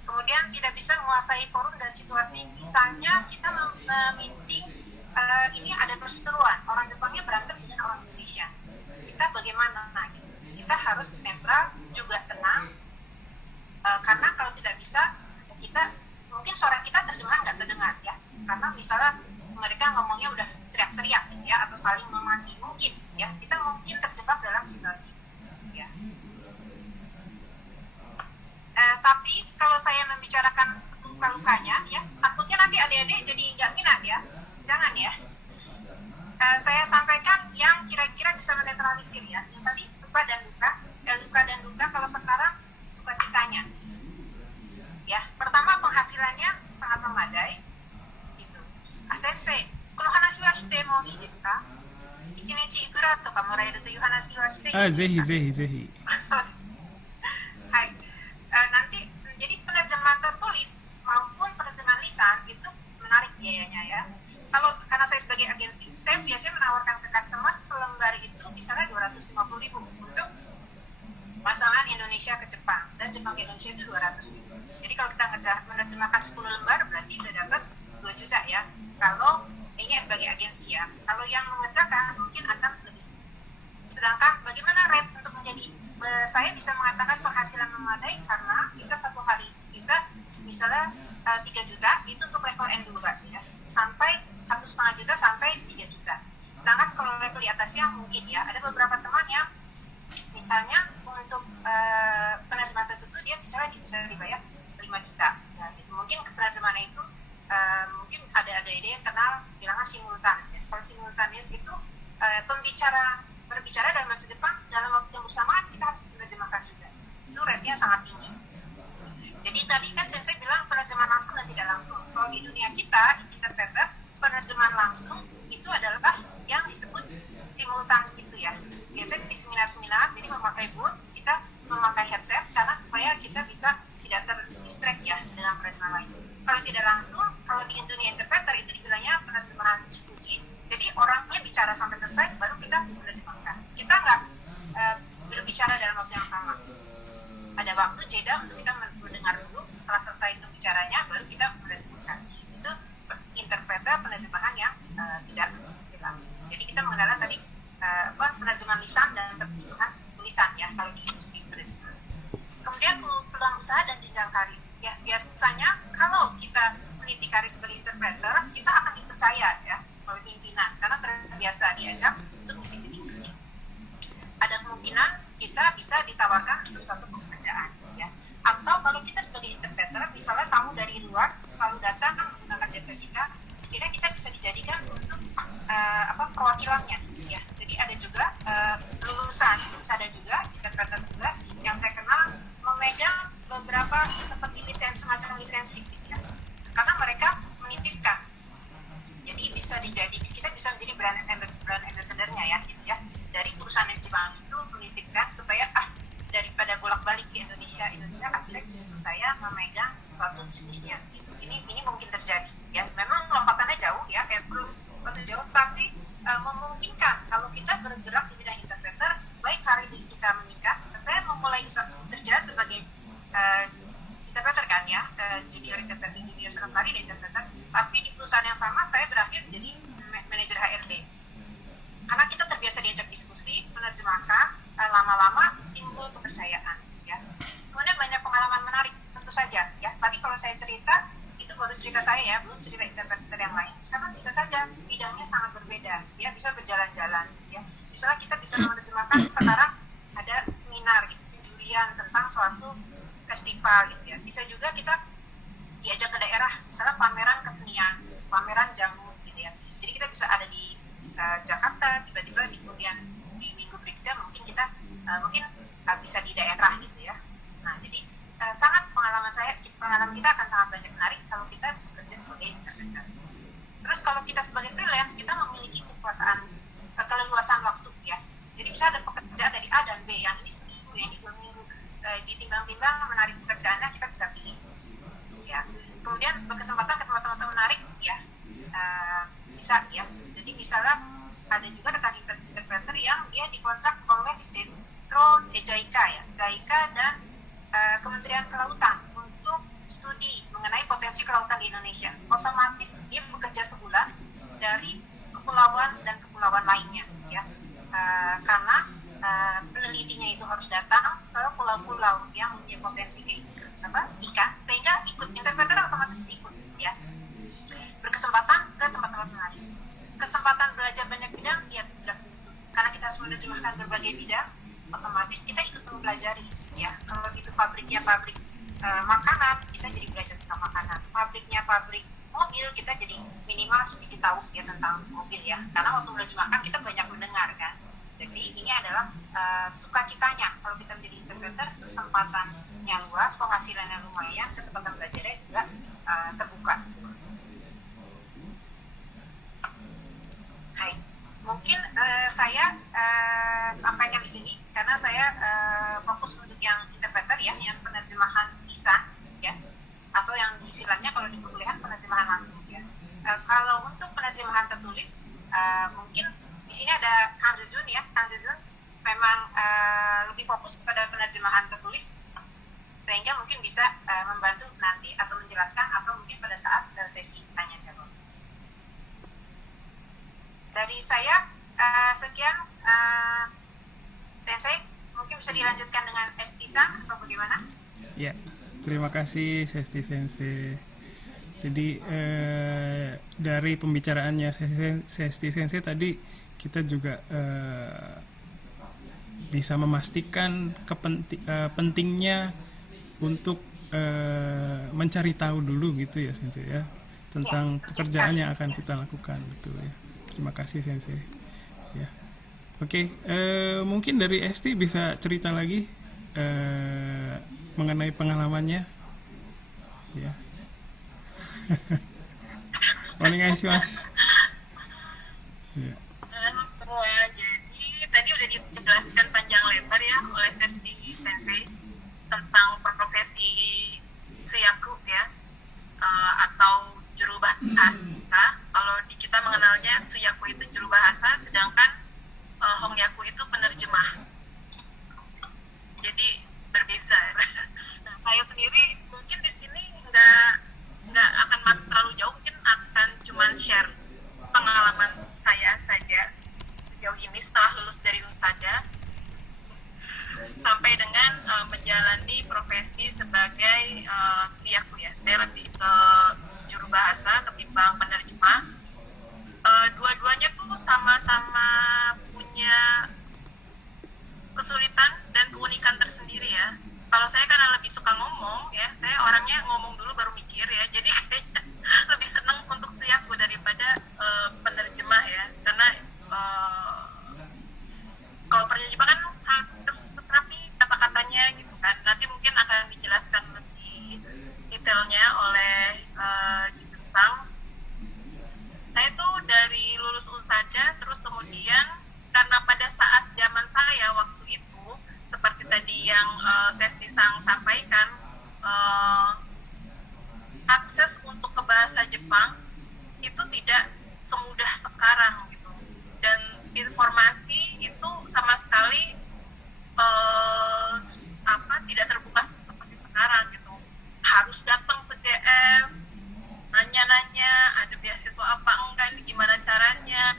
Kemudian tidak bisa menguasai forum dan situasi. Misalnya kita meeting, ini ada perseteruan, orang Jepangnya berantem dengan orang Indonesia. Kita bagaimana? Nah, kita harus netral, juga tenang, karena kalau tidak bisa, kita mungkin suara kita terjemahan nggak terdengar ya, karena misalnya mereka ngomongnya udah teriak-teriak ya, atau saling memaki mungkin ya, kita mungkin terjebak dalam situasi ya. Tapi kalau saya membicarakan luka-lukanya ya, takutnya nanti adik-adik jadi nggak minat ya, jangan ya. Saya sampaikan yang kira-kira bisa menetralisir ya, yang tadi suka dan duka kalau sekarang suka citanya ya. Pertama, penghasilannya sangat memadai gitu. Sensei, kalau hanashi wa shite mo ii desu ka? 1日いくらとかもらえるという話はしていいですか？ぜひぜひぜひ。そうです。はい。Nanti jadi penerjemahan tertulis maupun penerjemahan lisan itu menarik biayanya ya. Kalau karena saya sebagai agensi customer selembar itu misalnya 250.000 untuk pasangan Indonesia ke Jepang, dan Jepang ke Indonesia itu 200.000. Jadi kalau kita menerjemahkan 10 lembar berarti udah dapat 2 juta ya. Kalau ini bagi agensi ya. Kalau yang mengerjakan mungkin akan lebih sedikit. Sedangkan bagaimana rate untuk menjadi, saya bisa mengatakan penghasilan memadai karena bisa satu hari bisa misalnya 3 juta itu untuk level N2 ya, sampai 1,5 juta sampai 3 juta. Sedangkan kalau level di atasnya mungkin ya ada beberapa teman yang misalnya untuk penerjemahan tertentu dia bisa dibayar 5 juta ya, gitu. Mungkin penerjemahan itu mungkin ada ide yang kenal bilangnya simultanis ya. Kalau simultanis itu berbicara dalam masa depan dalam waktu yang bersamaan kita harus menerjemahkan juga, itu rate-nya sangat tinggi. Jadi tadi kan Sensei bilang penerjemahan langsung dan tidak langsung. Kalau di dunia kita, di interpreter, penerjemahan langsung itu adalah yang disebut simultanis itu ya. Biasanya di seminar-seminar, jadi memakai booth, kita memakai headset karena supaya kita bisa tidak terdistract ya dengan penerjemahan lain. Kalau tidak langsung, kalau di dunia interpreter itu dibilangnya penerjemahan Chibuji. Jadi orangnya bicara sampai selesai, baru kita menerjemahkan. Kita nggak berbicara dalam waktu yang sama. Ada waktu jeda untuk kita mendengar dulu, setelah selesai itu bicaranya baru kita menerjemahkan. Itu interpreter penerjemahan yang tidak langsung. Jadi kita mengenal tadi penerjemahan lisan dan penerjemahan tulisan ya kalau di industri penerjemahan. Kemudian peluang usaha dan jenjang karir. Ya biasanya kalau kita meniti karir sebagai interpreter, kita akan dipercaya ya oleh pimpinan karena terbiasa diajak untuk meniti tinggi. Ada kemungkinan kita bisa ditawarkan untuk suatu pekerjaan ya. Atau kalau kita sebagai interpreter misalnya tamu dari luar selalu datang menggunakan jasa kita, kira kita bisa dijadikan untuk perwakilannya ya. Jadi ada juga lulusan ada juga interpreter juga yang saya kenal memegang beberapa seperti semacam lisensi gitu ya. Karena mereka menitipkan. Jadi bisa kita bisa menjadi brand ambassador-nya ya gitu ya. Dari perusahaan yang di Jepang itu menitipkan supaya daripada bolak-balik ke Indonesia akhirnya saya memegang suatu bisnisnya gitu. Ini mungkin terjadi ya. Memang lompatannya jauh ya, kayak belum jauh, tapi memungkinkan kalau kita bergerak di bidang interpreter, baik karir kita meningkat. Saya memulai kerja sebagai interpreter kan ya, junior interpreter, junior sekretari dan interpreter, tapi di perusahaan yang sama saya berakhir menjadi manajer HRD. Karena kita terbiasa diajak diskusi, menerjemahkan, lama-lama timbul kepercayaan ya. Kemudian banyak pengalaman menarik tentu saja ya. Tadi kalau saya cerita itu baru cerita saya ya, belum cerita interpreter yang lain. Karena bisa saja bidangnya sangat berbeda ya, bisa berjalan-jalan ya. Misalnya kita bisa menerjemahkan sekarang ada seminar gitu, penjurian tentang suatu festival gitu ya. Bisa juga kita diajak ke daerah, misalnya pameran kesenian, pameran jamu gitu ya. Jadi kita bisa ada di Jakarta, tiba-tiba kemudian di minggu berikutnya mungkin kita bisa di daerah gitu ya. Nah jadi sangat pengalaman kita akan sangat banyak menarik kalau kita bekerja sebagai interpreter. Terus kalau kita sebagai freelance kita memiliki keleluasan waktu ya. Jadi bisa ada pekerjaan dari A dan B, yang ini seminggu, yang ini 2 minggu, ditimbang-timbang menarik pekerjaannya kita bisa pilih ya. Kemudian berkesempatan ke tempat-tempat menarik ya, bisa ya. Jadi misalnya ada juga rekan interpreter yang dia dikontrak oleh JICA ya, JICA dan Kementerian Kelautan untuk studi mengenai potensi kelautan di Indonesia. Otomatis dia bekerja sebulan dari kepulauan dan kepulauan lainnya ya, karena penelitinya itu harus datang ke pulau-pulau yang mempunyai potensi ikan, sehingga interpreter otomatis ikut ya. Berkesempatan ke tempat-tempat menarik, kesempatan belajar banyak bidang ya sudah tentu, karena kita harus menerjemahkan berbagai bidang, otomatis kita ikut mempelajari ya. Kalau itu pabriknya pabrik makanan, kita jadi belajar tentang makanan. Pabriknya pabrik mobil, kita jadi minimal sedikit tahu ya tentang mobil ya, karena waktu menerjemahkan kita banyak mendengar kan. Jadi ini adalah sukacitanya kalau kita menjadi interpreter, kesempatannya luas, penghasilannya lumayan, kesempatan belajarnya juga terbuka. Hai, mungkin saya sampaikan di sini karena saya fokus untuk yang interpreter ya, yang penerjemahan lisan ya, atau yang istilahnya kalau di perkuliahan penerjemahan langsung ya. Kalau untuk penerjemahan tertulis mungkin di sini ada Kang Jujun ya. Kang Jujun memang lebih fokus pada penerjemahan tertulis, sehingga mungkin bisa membantu nanti atau menjelaskan atau mungkin pada saat sesi tanya jawab. Dari saya sekian, Sensei, mungkin bisa dilanjutkan dengan Esti-san atau bagaimana? Ya, terima kasih Sesti Sensei. Jadi dari pembicaraannya Sesti Sensei tadi, kita juga bisa memastikan pentingnya untuk mencari tahu dulu gitu ya Sensei ya, tentang pekerjaan yang akan kita lakukan, betul ya. Terima kasih Sensei ya. Oke, mungkin dari Esti bisa cerita lagi mengenai pengalamannya ya. Onegaishimasu. Ya. Semua, jadi tadi udah dijelaskan panjang lebar ya oleh Sesti Sensei tentang profesi suyaku ya, atau juru bahasa. Kalau di kita mengenalnya suyaku itu juru bahasa, sedangkan hongyaku itu penerjemah. Jadi berbeza. Nah, saya sendiri mungkin di sini nggak akan masuk terlalu jauh, mungkin akan cuman share pengalaman saya saja sejauh ini setelah lulus dari Unsada sampai dengan menjalani profesi sebagai suyaku ya. Saya lebih ke juru bahasa ketimbang penerjemah. Dua-duanya tuh sama-sama punya kesulitan dan keunikan tersendiri ya. Kalau saya karena lebih suka ngomong ya, saya orangnya ngomong dulu baru mikir ya, jadi kayaknya lebih seneng untuk suyaku daripada penerjemah ya, karena kalau penerjemah kan harus rapi kata-katanya gitu kan. Nanti mungkin akan dijelaskan lebih detailnya oleh Jisung. Saya tuh dari lulus Unsada, terus kemudian karena pada saat zaman saya waktu itu, seperti tadi yang Sesti Sang sampaikan, akses untuk ke bahasa Jepang itu tidak semudah sekarang gitu, dan informasi itu sama sekali tidak terbuka seperti sekarang gitu. Harus datang ke GM, nanya-nanya ada beasiswa apa enggak, gimana caranya,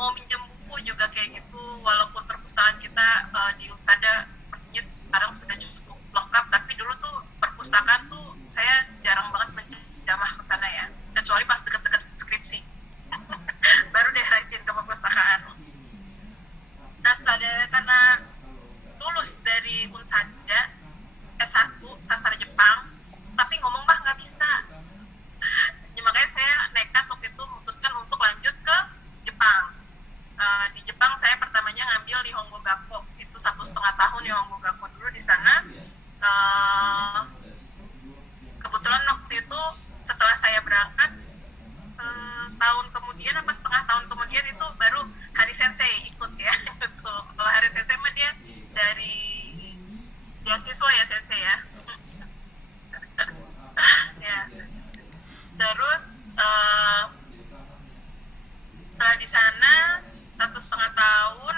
mau minjem buku juga kayak gitu. Walaupun perpustakaan kita di Unsada sepertinya sekarang sudah cukup lengkap, tapi dulu tuh perpustakaan tuh saya jarang banget menjamah ke sana ya, kecuali pas deket-deket skripsi. Baru deh rajin ke perpustakaan. Nah, karena lulus dari Unsada S1 sastra Jepang, tapi ngomong mah nggak bisa. Ya, makanya saya nekat waktu itu memutuskan untuk lanjut ke Jepang. Di Jepang saya pertamanya ngambil di Hongo Gakko, itu 1,5 tahun di Hongo Gakko dulu di sana. Kebetulan waktu itu setelah saya berangkat, tahun kemudian apa setengah tahun kemudian itu baru Hari Sensei ikut ya. So, kalau Hari Sensei mah dia dari beasiswa ya Sensei ya. Ya. Terus setelah di sana 1,5 tahun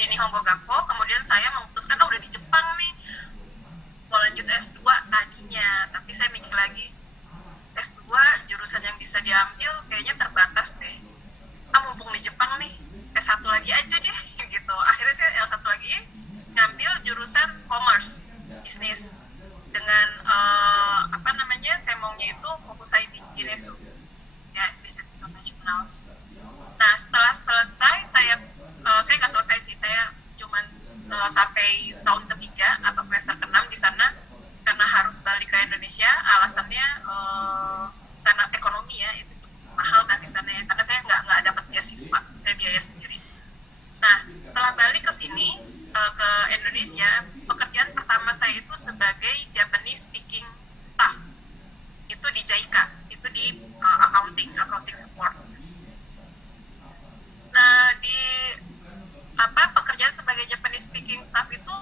di Nihongo Gakko, kemudian saya memutuskan udah di Jepang nih, mau lanjut S2 tadinya, tapi saya mikir lagi, S2 jurusan yang bisa diambil kayaknya terbatas deh. Mumpung di Jepang nih, S1 lagi aja deh gitu. Akhirnya saya L1 lagi ngambil jurusan commerce, bisnis, dengan saya maunya itu Hokusai Bijinesu ya, bisnis internasional. Nah, setelah selesai saya nggak selesai sih, saya cuman sampai tahun ketiga atau semester ke-6 di sana, karena harus balik ke Indonesia. Alasannya karena ekonomi ya, itu mahal kan di sana ya, karena saya nggak dapat beasiswa, saya biaya sendiri. Nah, setelah balik ke sini ke Indonesia, pekerjaan pertama saya itu sebagai Japanese speaking staff, itu di JICA, itu di accounting support. Nah, di pekerjaan sebagai Japanese speaking staff itu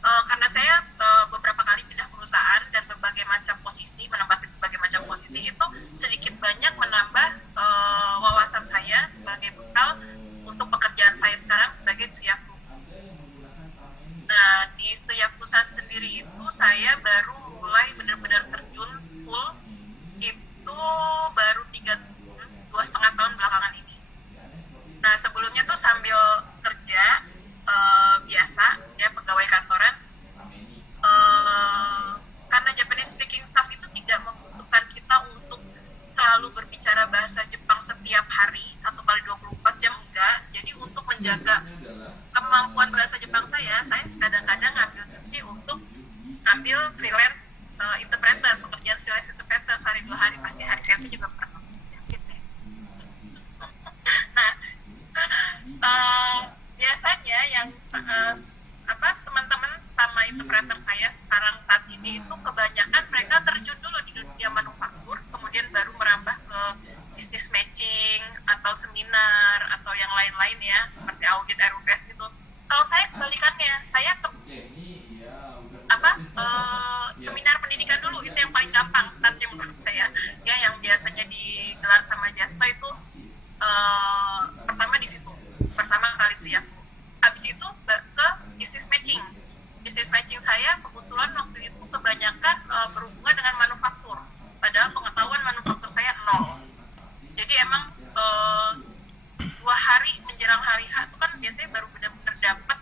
karena saya beberapa kali pindah perusahaan dan berbagai macam posisi, menempati berbagai macam posisi, itu sedikit banyak selalu berbicara bahasa Jepang setiap hari 1 kali 24 jam, enggak. Jadi untuk menjaga kemampuan bahasa Jepang saya kadang-kadang ngambil cuti untuk ambil freelance interpreter, pekerjaan freelance interpreter sehari 2 hari, pasti hari Sabtu juga pernah. Nah, biasanya yang teman-teman sama interpreter saya sekarang saat ini itu kebanyakan mereka terjun dulu di dunia manufaktur, kemudian baru merambah ke business matching atau seminar atau yang lain-lain ya, seperti audit RUPS gitu. Kalau saya kebalikannya, saya ke seminar pendidikan dulu, itu yang paling gampang startnya menurut saya ya, yang biasanya digelar sama Jasco itu pertama di situ, pertama kali Suyaku. Habis itu ke business matching saya kebetulan waktu itu kebanyakan berhubungan dengan manufaktur, padahal pengetahuan manufaktur saya nol. Jadi emang 2 hari menjelang hari H itu kan biasanya baru benar-benar dapat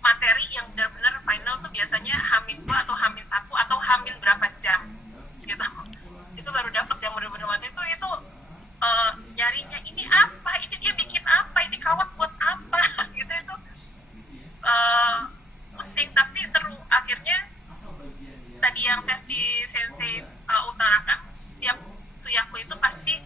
materi yang benar-benar final tuh biasanya H-2 atau H-1 atau H- berapa jam gitu. Itu baru dapat yang benar-benar materi itu nyarinya ini apa, ini dia bikin apa, ini kawat buat apa gitu. Itu pusing tapi seru. Akhirnya tadi yang sensei utarakan, setiap Suyaku itu pasti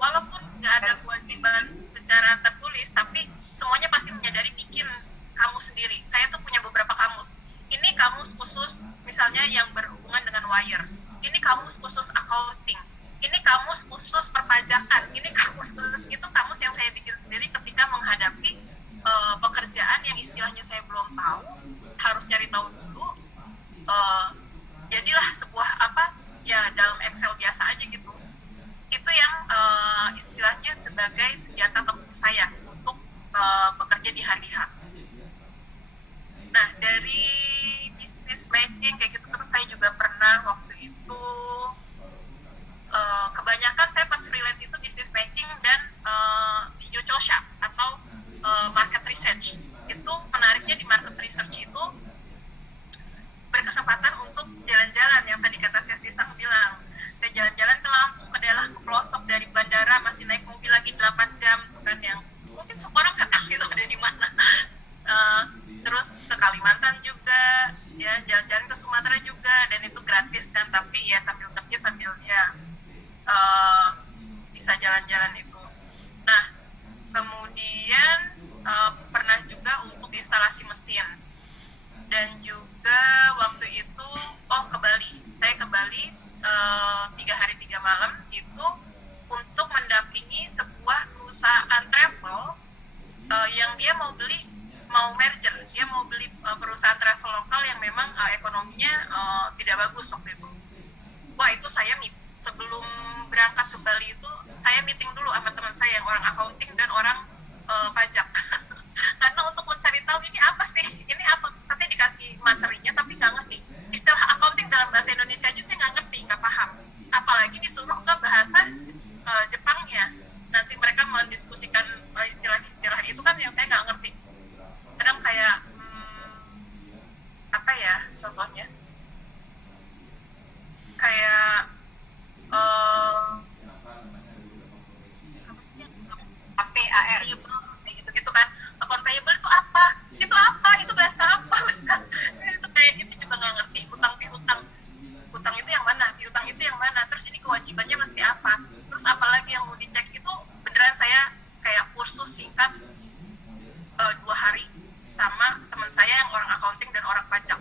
walaupun nggak ada kewajiban secara tertulis, tapi semuanya pasti menyadari bikin kamus sendiri. Saya tuh punya beberapa kamus. Ini kamus khusus misalnya yang berhubungan dengan wire. Ini kamus khusus accounting. Ini kamus khusus perpajakan. Ini kamus khusus, itu kamus yang saya bikin sendiri ketika menghadapi pekerjaan yang istilahnya saya belum tahu, harus cari tahu dulu. Jadilah sebuah dalam Excel biasa aja gitu. Itu yang istilahnya sebagai senjata tempur saya untuk bekerja di hari H. Nah, dari business matching kayak gitu, terus saya juga pernah waktu itu kebanyakan saya pas freelance itu business matching dan Shijo Chosha atau market research. Itu menariknya di market research itu berkesempatan untuk jalan-jalan yang tadi kata Sestisang bilang, ke jalan-jalan ke Lampung, ke daerah ke pelosok dari bandara, masih naik mobil lagi 8 jam tuh kan, yang mungkin semua orang nggak tahu itu ada di mana. Terus ke Kalimantan juga ya, jalan-jalan ke Sumatera juga, dan itu gratis kan, tapi ya sambil kerja sambil ya bisa jalan-jalan itu. Nah, kemudian pernah juga untuk instalasi mesin, dan juga waktu itu ke Bali. Saya ke Bali 3 hari 3 malam itu untuk mendampingi sebuah perusahaan travel yang dia mau merger, dia mau beli perusahaan travel lokal yang memang ekonominya tidak bagus waktu itu. Wah, itu saya sebelum berangkat ke Bali itu saya meeting dulu sama teman saya yang orang accounting dan orang pajak karena untuk mencari tahu ini apa sih, ini apa. Saya dikasih materinya tapi nggak ngerti istilah accounting dalam bahasa Indonesia aja, saya nggak ngerti, nggak paham, apalagi disuruh ke bahasa Jepangnya. Nanti mereka mendiskusikan istilah-istilah itu kan yang saya nggak ngerti. Kadang kayak apa ya contohnya, kayak APAR gitu kan, account payable itu apa, itu bahasa apa kan. Itu kayak itu juga nggak ngerti. Utang itu yang mana, piutang itu yang mana, terus ini kewajibannya mesti apa, terus apalagi yang mau dicek. Itu beneran saya kayak kursus singkat 2 hari sama teman saya yang orang accounting dan orang pajak,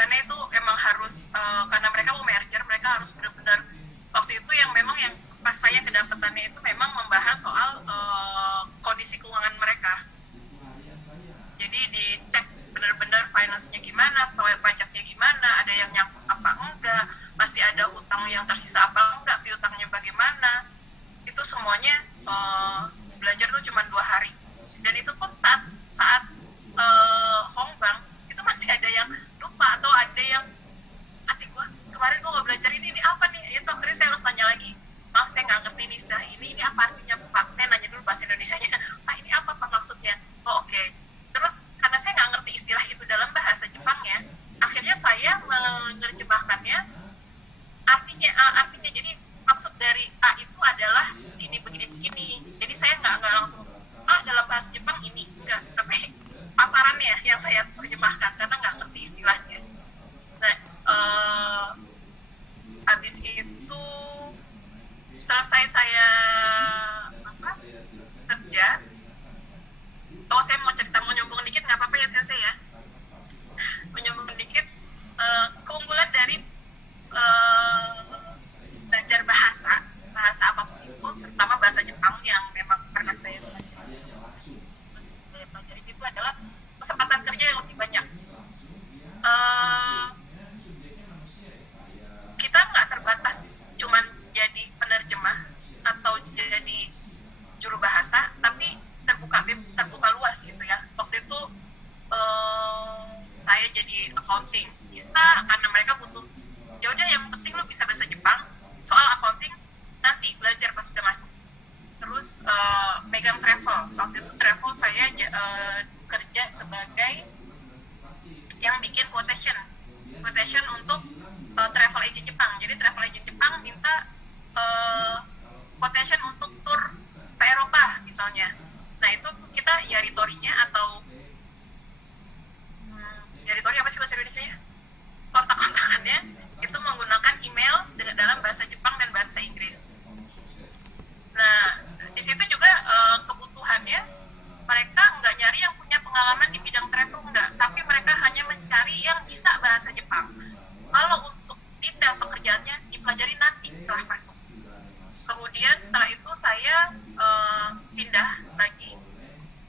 karena itu emang harus karena mereka mau merger, mereka harus benar-benar waktu itu yang memang yang pas saya kedapatannya itu memang membahas soal kondisi keuangan mereka. Jadi dicek benar-benar finance-nya gimana, pajaknya gimana, ada yang nyangkut apa enggak, masih ada utang yang tersisa apa enggak, piutangnya bagaimana. Itu semuanya belajar tuh cuma 2 hari. Dan itu pun saat Hongbang itu masih ada yang lupa, atau ada yang kemarin gue gak belajar ini apa nih, itu akhirnya saya harus tanya lagi, maaf saya nggak ngerti ini istilah ini apa artinya Pak. Saya nanya dulu bahasa Indonesianya, ini apa Pak maksudnya. Oke. Terus karena saya nggak ngerti istilah itu dalam bahasa Jepangnya, akhirnya saya menerjemahkannya artinya jadi dari A itu adalah ini begini. Jadi saya nggak langsung dalam bahasa Jepang ini, enggak, tapi paparannya yang saya terjemahkan karena nggak ngerti istilahnya. Nah, habis itu selesai saya kerja. Saya mau nyombong dikit, nggak apa-apa ya Sensei ya? Menyombong dikit, keunggulan dari belajar bahasa apapun itu, terutama bahasa Jepang yang memang pernah saya pelajari itu adalah kesempatan kerja yang lebih banyak. Kita nggak terbatas cuman jadi penerjemah atau jadi juru bahasa, tapi terbuka luas gitu ya. Waktu itu saya jadi accounting bisa karena mereka butuh, ya udah yang penting lu bisa bahasa Jepang. Soal accounting nanti belajar pas sudah masuk. Terus megang travel. Waktu itu travel saya kerja sebagai yang bikin quotation untuk travel agent Jepang. Jadi travel agent Jepang minta quotation untuk tour ke Eropa misalnya. Nah itu kita yaritorinya atau yaritori apa sih bahasa Indonesia ya? Kontak-kontakannya itu menggunakan email dalam bahasa Jepang dan bahasa Inggris. Nah di situ juga kebutuhannya mereka nggak nyari yang punya pengalaman di bidang travel, enggak, tapi mereka hanya mencari yang bisa bahasa Jepang. Kalau untuk detail pekerjaannya dipelajari nanti setelah masuk. Kemudian setelah itu saya pindah lagi,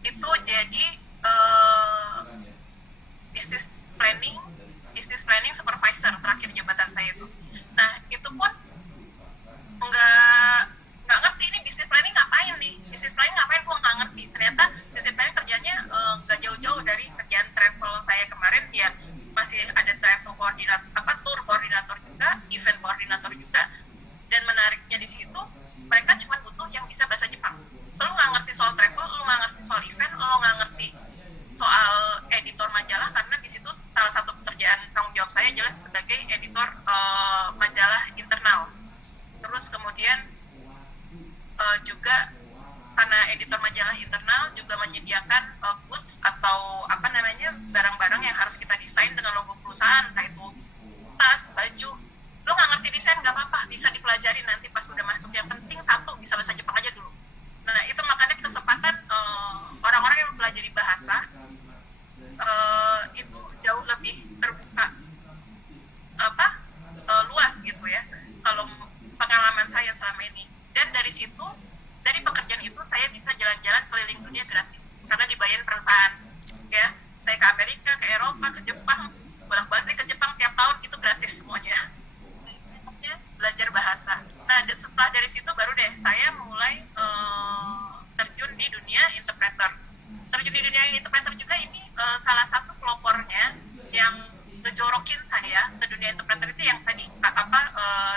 itu jadi business planning supervisor terakhir jabatan saya itu. Nah itu pun nggak ngerti ini business planning ngapain gue nggak ngerti. Ternyata business planning kerjanya nggak jauh-jauh dari kerjaan travel saya kemarin, ya masih ada travel koordinator, tour koordinator juga, event koordinator juga. Dan menariknya di situ mereka cuma butuh yang bisa bahasa Jepang. Lo nggak ngerti soal travel, lo nggak ngerti soal event, lo nggak ngerti soal editor majalah, karena di situ salah satu pekerjaan tanggung jawab saya jelas sebagai editor majalah internal. Terus kemudian juga karena editor majalah internal juga menyediakan goods atau barang-barang yang harus kita desain dengan logo perusahaan, kayak itu tas, baju. Lo nggak ngerti desain nggak apa-apa, bisa dipelajari nanti pas udah masuk. Yang penting satu bisa bahasa Jepang aja dulu. Nah itu makanya kesempatan orang-orang yang mempelajari bahasa itu jauh lebih terbuka luas gitu ya kalau pengalaman saya selama ini. Dan dari situ, dari pekerjaan itu saya bisa jalan-jalan keliling dunia gratis karena dibayar perusahaan ya. Saya ke Amerika, ke Eropa, ke Jepang, bolak-balik ke Jepang tiap tahun, itu gratis semuanya. Belajar bahasa. Nah setelah dari situ baru deh saya mulai terjun di dunia interpreter. Terjun di dunia interpreter juga ini salah satu pelopornya yang ngejorokin saya ke dunia interpreter itu yang tadi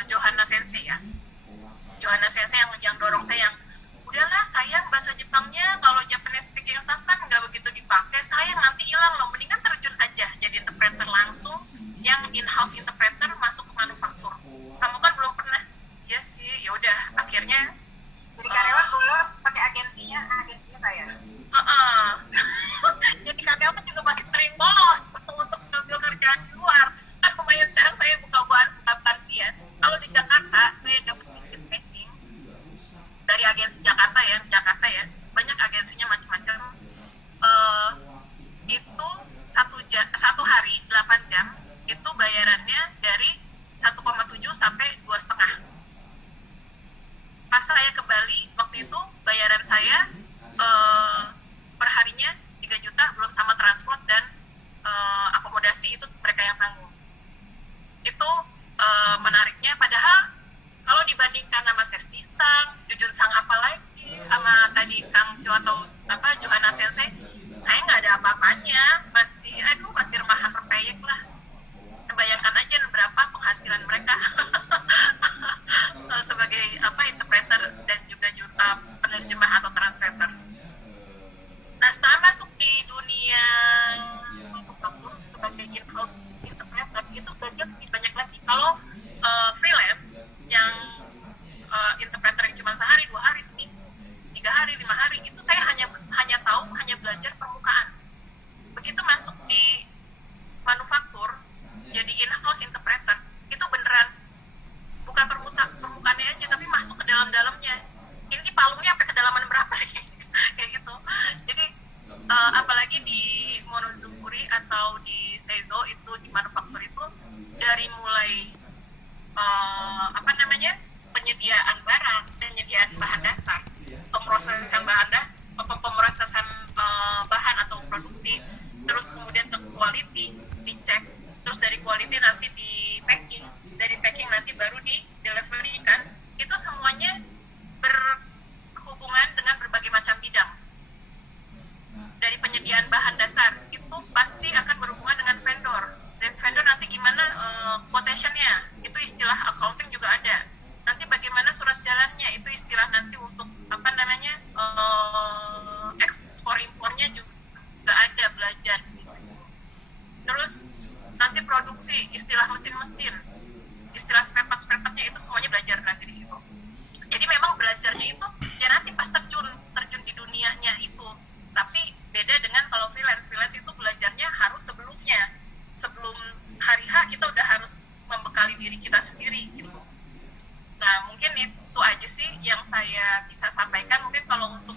Johanna Sensei ya. Johanna Sensei yang dorong saya, yang udahlah sayang bahasa Jepangnya kalau Japanese speaking staff kan nggak begitu dipakai, sayang nanti hilang loh, mendingan terjun aja jadi interpreter langsung yang in-house interpreter masuk ke manufaktur. Kamu kan belum pernah. Ya sih, ya udah akhirnya jadi karyawan lulus pakai agensinya saya. Jadi karyawan juga masih sering bolos untuk ngambil kerjaan di luar. Kan lumayan sekarang saya buka ya. Kalau di Jakarta saya dapat business matching dari agensi Jakarta ya. Banyak agensinya macam-macam. Itu satu hari 8 jam itu bayarannya dari 1,7 sampai 2,5. Pas saya ke Bali waktu itu bayaran saya perharinya 3 juta belum sama transport dan akomodasi, itu mereka yang tanggung. Itu menariknya, padahal kalau dibandingkan sama Sesti Sang, Jujun Sang apalagi sama tadi Kang Jo atau Johanna Sensei, saya nggak ada apa-apanya, masih remahan repeyek lah. Bayangkan aja berapa penghasilan mereka sebagai interpreter dan juga penerjemah atau translator. Nah setelah masuk di dunia sebagai in-house interpreter itu gajinya lebih banyak lagi. Kalau freelance yang istilah mesin-mesin, istilah spare part-nya itu semuanya belajar nanti di situ. Jadi memang belajarnya itu ya nanti pas terjun di dunianya itu. Tapi beda dengan kalau freelance itu belajarnya harus sebelum hari H kita udah harus membekali diri kita sendiri gitu. Nah mungkin itu aja sih yang saya bisa sampaikan. Mungkin kalau untuk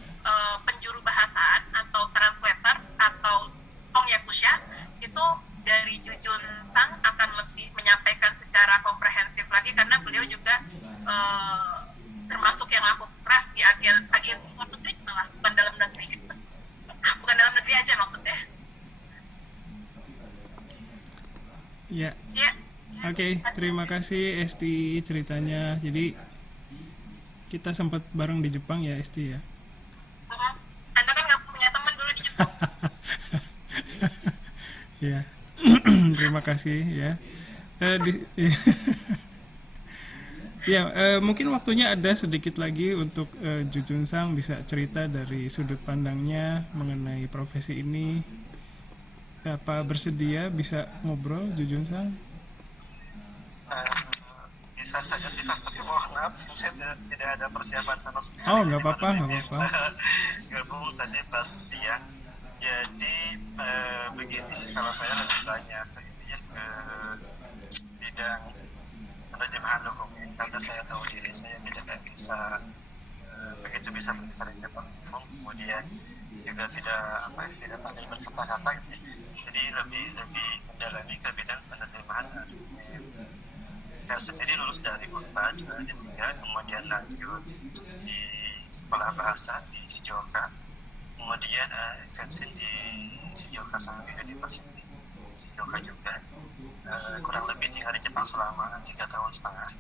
penjuru bahasaan atau translator atau Ong Yakusha itu dari Jujun Sang akan lebih menyampaikan secara komprehensif lagi, karena beliau juga termasuk yang aku keras di agensi luar negeri, malah bukan dalam negeri aja maksudnya. Ya. Ya. Oke, terima kasih Esti ceritanya. Jadi kita sempat bareng di Jepang ya Esti ya. Anda kan nggak punya teman dulu di Jepang. Ya. Terima kasih ya. Mungkin waktunya ada sedikit lagi untuk Jujun Sang bisa cerita dari sudut pandangnya mengenai profesi ini. Apa bersedia bisa ngobrol Jujun Sang? Bisa saja sih Pak, tapi mohon maaf saya tidak ada persiapan sama sekali. Oh, nggak apa-apa. Gabung tadi pas siang. Jadi begini sih, kalau saya lebih banyak ke bidang penerjemahan dokumen, karena saya tahu diri saya tidak bisa begitu bisa berbicara Jepang, kemudian juga tidak pandai berkata-kata gitu. Jadi lebih mendalami ke bidang penerjemahan dokumen. Saya sendiri lulus dari Unpad D3, kemudian lanjut di sekolah bahasa di Shizuoka, kemudian ekstensi di Shizuoka Sangai University Shizuoka juga, kurang lebih tinggal di Jepang selama 3 tahun setengah.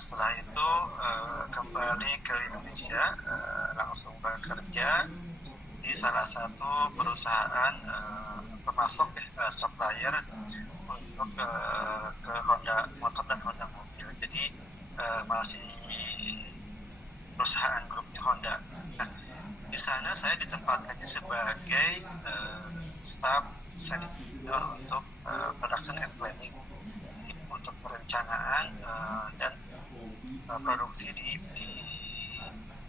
Setelah itu kembali ke Indonesia, langsung bekerja di salah satu perusahaan pemasok supplier untuk ke Honda motor dan Honda mobil. Jadi masih perusahaan grupnya Honda. Nah, di sana saya ditempatkannya sebagai staf senior untuk production and planning, untuk perencanaan dan produksi di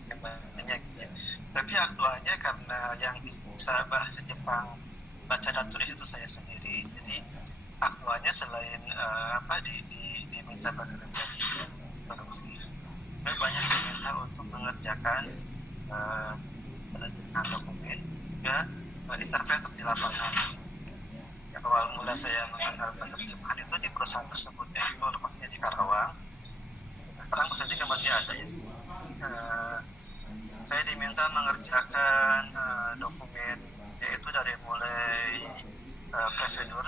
yang banyak gitu ya. Tapi aktualnya karena yang bisa bahasa Jepang, baca dan tulis itu saya sendiri, jadi aktualnya selain diminta bekerja di produksi, banyak diminta untuk mengerjakan penerjemahan dokumen juga interpreter di lapangan. Awal mula saya mengenal penerjemahan itu di perusahaan tersebut, yaitu lokasinya di Karawang. Sekarang perusahaan juga masih ada ya. Saya diminta mengerjakan dokumen, yaitu dari mulai prosedur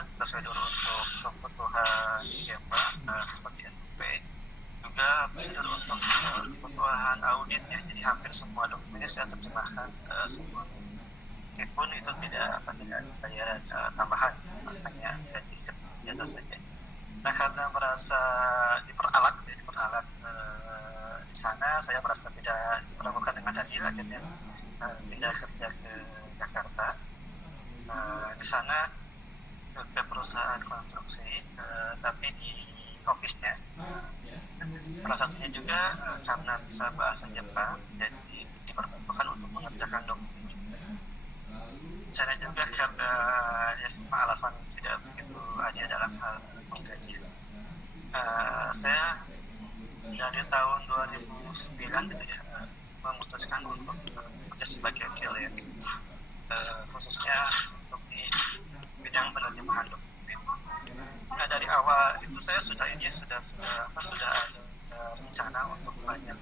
untuk kebutuhan Gemba seperti SOP, juga prosedur untuk kebutuhan auditnya. Jadi hampir semua dokumennya saya terjemahkan semua, meskipun itu tidak bayar tambahan, hanya gaji biasa saja. Nah, karena merasa diperalat di sana, saya merasa tidak diperlakukan dengan adil, akhirnya pindah kerja ke Jakarta. Di sana ke perusahaan konstruksi, tapi di office-nya. Salah satunya juga karena bisa bahasa Jepang, jadi diperlukan untuk mengerjakan dokumen. Di sana juga karena alasan tidak begitu adil dalam hal menggaji. Saya dari tahun 2009 gitu ya, memutuskan untuk bekerja sebagai freelance, khususnya untuk di bidang penerjemahan dokumen. Nah, dari awal itu saya sudah ada rencana untuk banyak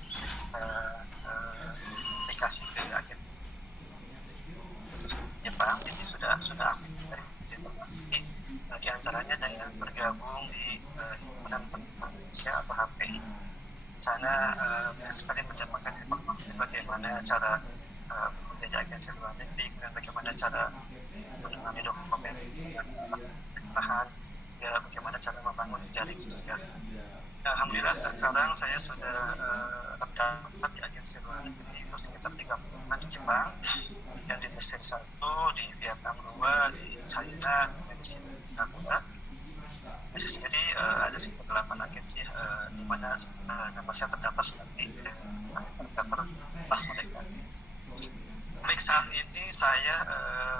aplikasi ke agen Jepang, jadi sudah aktif dari informasi, di antaranya dengan bergabung di Himpunan Penerjemahan Indonesia atau HPI. Di sana banyak sekali mendapatkan informasi bagaimana cara menjadi agensi luar negeri, dan bagaimana cara menangani dokumen bahan, ya bagaimana cara membangun jejaring sosial. Alhamdulillah sekarang saya sudah terdaftar di agensi luar negeri sekitar 3 bulan di Jepang, yang di Mesir 1, di Vietnam 2, di China, di Malaysia 3. saya sendiri ada sekitar 8 agensi di mana nama saya terdapat sebagai interpreter pas mereka. Baik, saat ini saya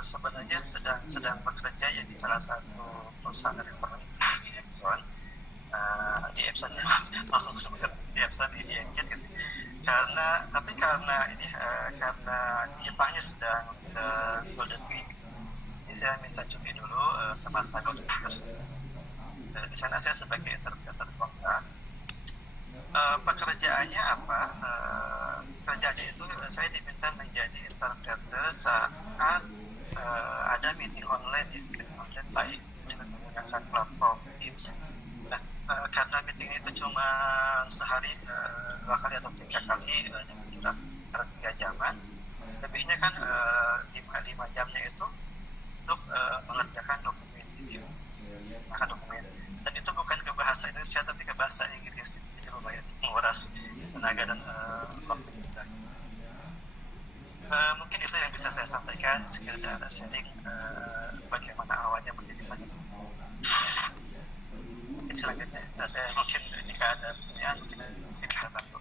sebenarnya sedang bekerja ya di salah satu perusahaan elektronik di Epson, di Epson ya, langsung sebutkan di Epson di Engine gitu. Karena ini karena Jepangnya sedang Golden Week, jadi saya minta cuti dulu semasa Golden Week tersebut. Di sana saya sebagai interpreter kontrak. Pekerjaannya apa? Pekerjaannya itu saya diminta menjadi interpreter saat ada meeting online ya, online baik dengan menggunakan platform Teams. Nah, karena meeting itu cuma sehari 2 kali atau 3 kali yang durasi 3 jaman, lebihnya kan 5 jamnya itu untuk mengerjakan dokumen video, dokumen. Dan itu bukan ke bahasa Indonesia tapi ke bahasa Inggris, jadi lumayan menguras tenaga dan waktu kita. Mungkin itu yang bisa saya sampaikan, sekedar sharing bagaimana awalnya menjadi penyanyi. Selanjutnya saya mungkin jika ada pertanyaan mungkin bisa bantu.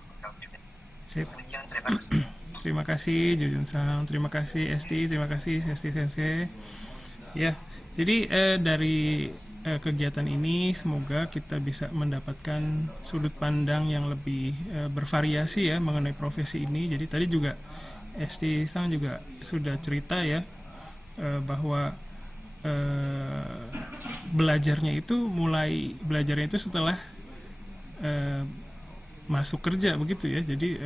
Sip. Terima kasih. Terima kasih Jujun Sang, terima kasih Esti, terima kasih Esti Sensei. Ya, jadi dari kegiatan ini semoga kita bisa mendapatkan sudut pandang yang lebih bervariasi ya mengenai profesi ini. Jadi tadi juga Esti Sang juga sudah cerita ya bahwa belajarnya itu setelah masuk kerja begitu ya. Jadi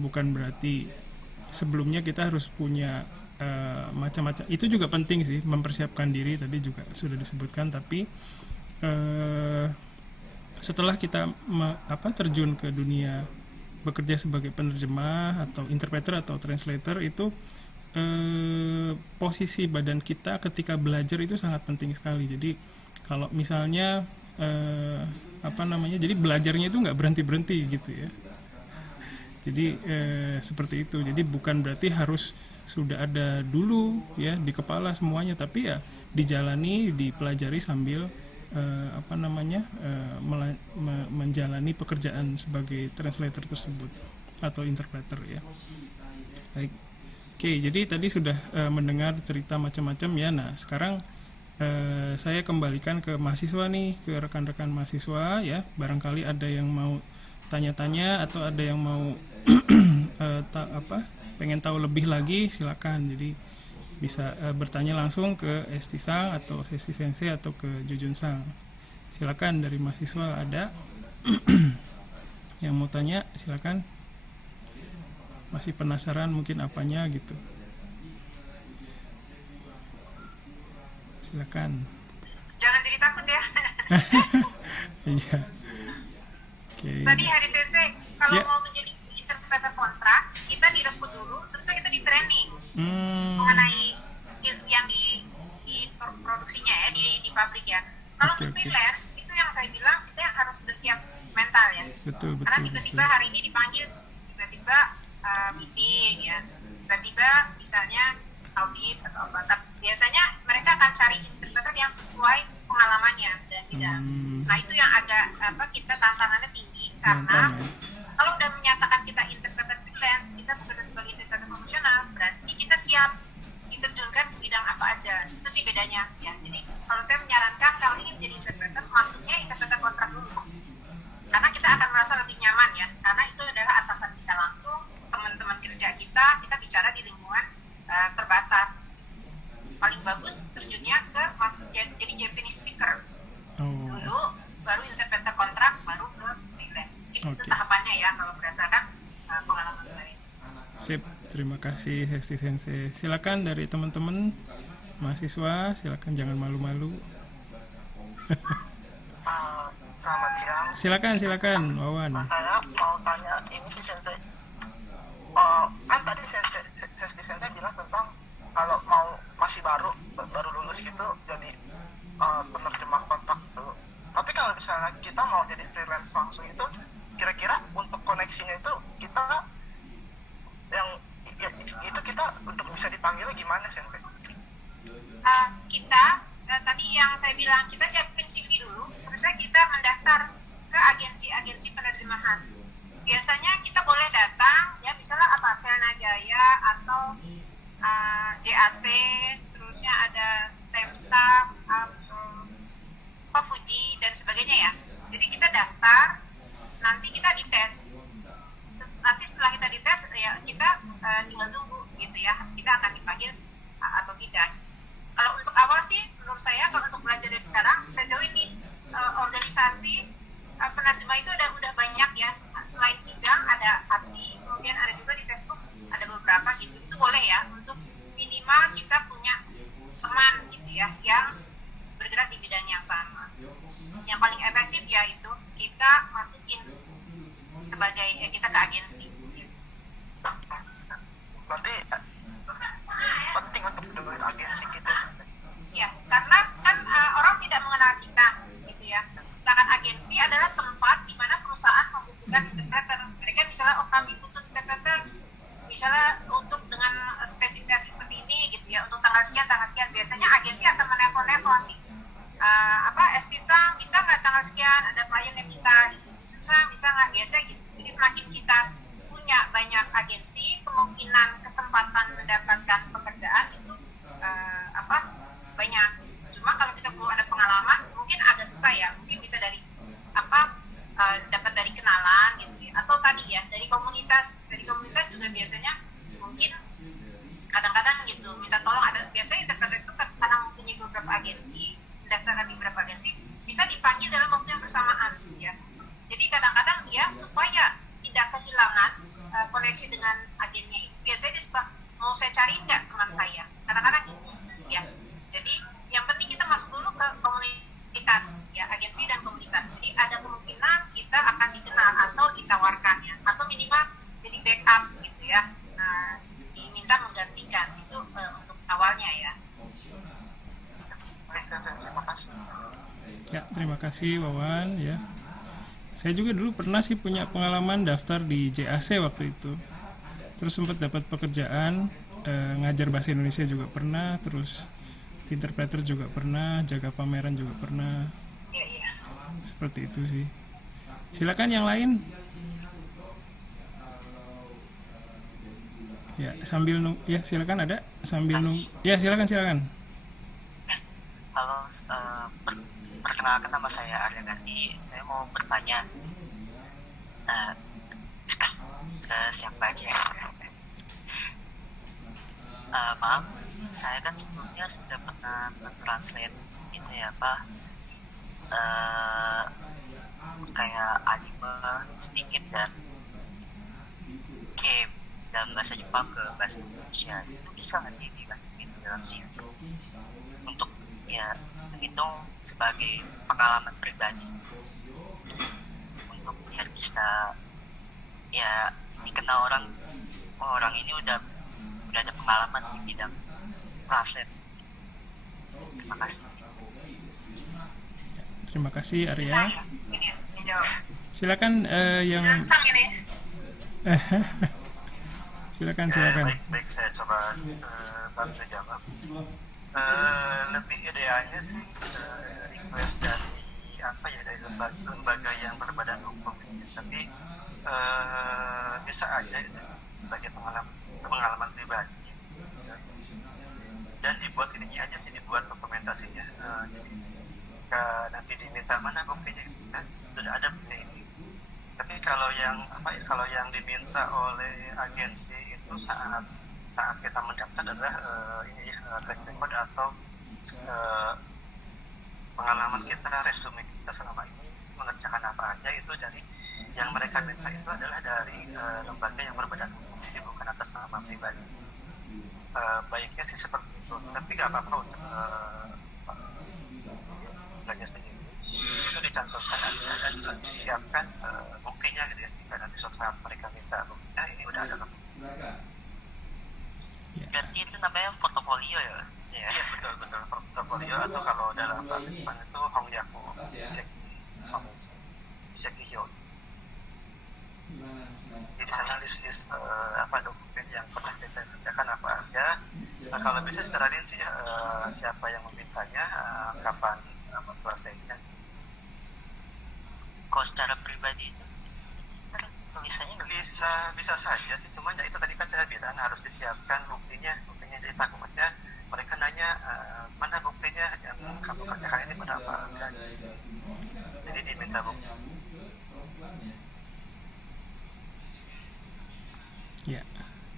bukan berarti sebelumnya kita harus punya macam-macam. Itu juga penting sih, mempersiapkan diri tadi juga sudah disebutkan, tapi setelah kita terjun ke dunia bekerja sebagai penerjemah atau interpreter atau translator, itu posisi badan kita ketika belajar itu sangat penting sekali. Jadi kalau misalnya jadi belajarnya itu nggak berhenti gitu ya. Jadi seperti itu. Jadi bukan berarti harus sudah ada dulu ya di kepala semuanya, tapi ya dijalani, dipelajari sambil menjalani pekerjaan sebagai translator tersebut atau interpreter ya. Baik. Oke, jadi tadi sudah mendengar cerita macam-macam ya. Nah, sekarang saya kembalikan ke mahasiswa nih, ke rekan-rekan mahasiswa ya. Barangkali ada yang mau tanya-tanya atau ada yang mau pengen tahu lebih lagi, silakan. Jadi bisa bertanya langsung ke Esti Sang atau Esti Sensei atau ke Jujun Sang. Silakan, dari mahasiswa ada yang mau tanya, silakan. Masih penasaran mungkin apanya gitu. Silakan. Jangan jadi takut ya. Iya. Okay. Tadi Hari Sensei, kalau Ya. mau menjadi interpreter kontrak, kita direkrut dulu, terus kita di training mengenai yang di produksinya ya, di pabrik ya. Kalau Oke, untuk oke. freelance, itu yang saya bilang kita harus sudah siap mental ya. Betul. Karena tiba-tiba hari ini dipanggil, tiba-tiba meeting ya, tiba-tiba misalnya audit atau apa. Tapi biasanya mereka akan cari interpreter yang sesuai pengalamannya dan bidang. Nah, itu yang agak kita tantangannya tinggi, karena kalau udah menyatakan kita interpreter freelance, kita bekerja sebagai interpreter profesional, berarti kita siap diterjunkan ke bidang apa aja. Itu sih bedanya ya. Jadi kalau saya menyarankan kalau ingin menjadi interpreter, masuknya interpreter kontrak dulu, karena kita akan merasa lebih nyaman ya, karena itu adalah atasan kita langsung, teman-teman kerja kita bicara di lingkungan terbatas. Paling bagus terjunnya ke masuk jadi Japanese speaker dulu, baru interpreter kontrak, baru ke freelance. Itu tahapannya ya kalau berdasarkan pengalaman saya. Sip, terima kasih Esti Sensei. Silakan dari teman-teman mahasiswa, silakan, jangan malu-malu. Selamat siang. Silakan Wawan. Saya mau tanya ini sih Sensei. Kan tadi Sensei bilang tentang kalau mau masih baru lulus gitu jadi penerjemah kontrak dulu. Tapi kalau misalnya kita mau jadi freelance langsung itu, kira-kira untuk koneksinya itu kita untuk bisa dipanggilnya gimana Sensei? Kita tadi yang saya bilang, kita siapin CV dulu, terus kita mendaftar ke agensi-agensi penerjemahan. Biasanya kita boleh datang, ya misalnya apa, Selna Jaya atau JAC, terusnya ada Temstar, Fuji dan sebagainya ya. Jadi kita daftar, nanti kita dites. Nanti setelah kita dites, ya kita tinggal tunggu gitu ya. Kita akan dipanggil atau tidak. Kalau untuk awal sih, menurut saya kalau untuk belajar dari sekarang, saya jauh ini organisasi penerjemah itu udah banyak ya. Selain bidang ada Abdi, kemudian ada juga di Facebook ada beberapa gitu. Itu boleh ya untuk minimal kita punya teman gitu ya yang bergerak di bidang yang sama. Yang paling efektif ya itu kita masukin sebagai kita ke agensi. Berarti penting untuk join agensi gitu. Ya, karena kan orang tidak mengenal kita gitu ya. Sedangkan agensi adalah tempat di mana perusahaan membutuhkan interpreter. Mereka misalnya, oh kami butuh interpreter misalnya untuk dengan spesifikasi seperti ini gitu ya, untuk tanggal sekian. Biasanya agensi akan menelpon nih. Estisa bisa nggak tanggal sekian, ada klien yang minta gitu. Susah bisa nggak, biasa gitu. Jadi semakin kita punya banyak agensi, kemungkinan kesempatan mendapatkan pekerjaan itu banyak. Cuma kalau kita belum ada pengalaman, mungkin agak susah ya. Mungkin bisa dari dapat dari kenalan gitu ya. Atau tadi ya dari komunitas juga biasanya mungkin kadang-kadang gitu minta tolong. Ada biasanya interpreter itu karena mempunyai beberapa agensi, mendaftarkan di beberapa agensi, bisa dipanggil dalam waktu yang bersamaan gitu ya. Jadi kadang-kadang dia supaya tidak kehilangan koneksi dengan agennya itu, biasanya dia suka, mau saya cari nggak teman saya, kadang-kadang gitu ya. Jadi yang penting kita masuk dulu ke komunitas ya, agensi dan komunitas. Jadi ada kemungkinan kita akan dikenal atau ditawarkan ya, atau minimal jadi backup gitu ya, diminta menggantikan itu untuk awalnya ya. Terima kasih. Ya, terima kasih Wawan ya. Saya juga dulu pernah sih punya pengalaman daftar di JAC waktu itu. Terus sempat dapat pekerjaan, ngajar bahasa Indonesia juga pernah, terus interpreter juga pernah, jaga pameran juga pernah. Seperti itu sih. Silakan yang lain. Ya, sambil ya silakan ada sambil ya silakan. Halo, perkenalkan nama saya Arya Gandhi. Saya mau bertanya ke siapa aja. Maaf, saya kan sebelumnya sudah pernah translate itu ya kayak anime sedikit dan game dalam bahasa Jepang ke bahasa Indonesia. Itu bisa nggak sih dimasukin dalam CV untuk ya hitung sebagai pengalaman pribadi untuk biar bisa ya dikenal orang ini udah ada pengalaman di bidang translate. Terima kasih. Terima kasih Arya. Ini jawab. Silakan yang silakan. Baik, saya coba bantu jawab. Lebih idealnya sih request dari lembaga yang berbadan hukum, tapi bisa aja itu sebagai pengalaman pribadi dan dibuat dibuat dokumentasinya. Jadi jika nanti diminta mana buktinya, sudah ada bukti ini. Tapi kalau yang diminta oleh agensi itu saat kita mendaftar adalah track record atau pengalaman kita, resume kita selama ini mengerjakan apa aja. Itu dari yang mereka minta itu adalah dari lembaga yang berbadan hukum, jadi bukan atas nama pribadi. Baiknya sih seperti itu, tapi nggak apa-apa untuk lembaga sendiri itu dicantumkan dan disiapkan buktinya gitu ya. Jika nanti suatu saat mereka minta buktinya, ini udah ada Berarti itu namanya portofolio ya? Iya, betul portofolio, atau kalau dalam bahasa Jepang itu hongyaku sekihyo. Jadi di sana list dokumen yang pernah kita kerjakan apa aja, Nah, kalau bisa serahin sih siapa yang memintanya, kapan selesainya. Kalau secara pribadi itu tulisannya nggak Bisa saja sih, cuma ya itu tadi kan saya bilang harus disiapkan buktinya. Jadi takutnya mereka nanya mana buktinya yang kamu kerjakan ini berapa, jadi diminta bukti. Ya,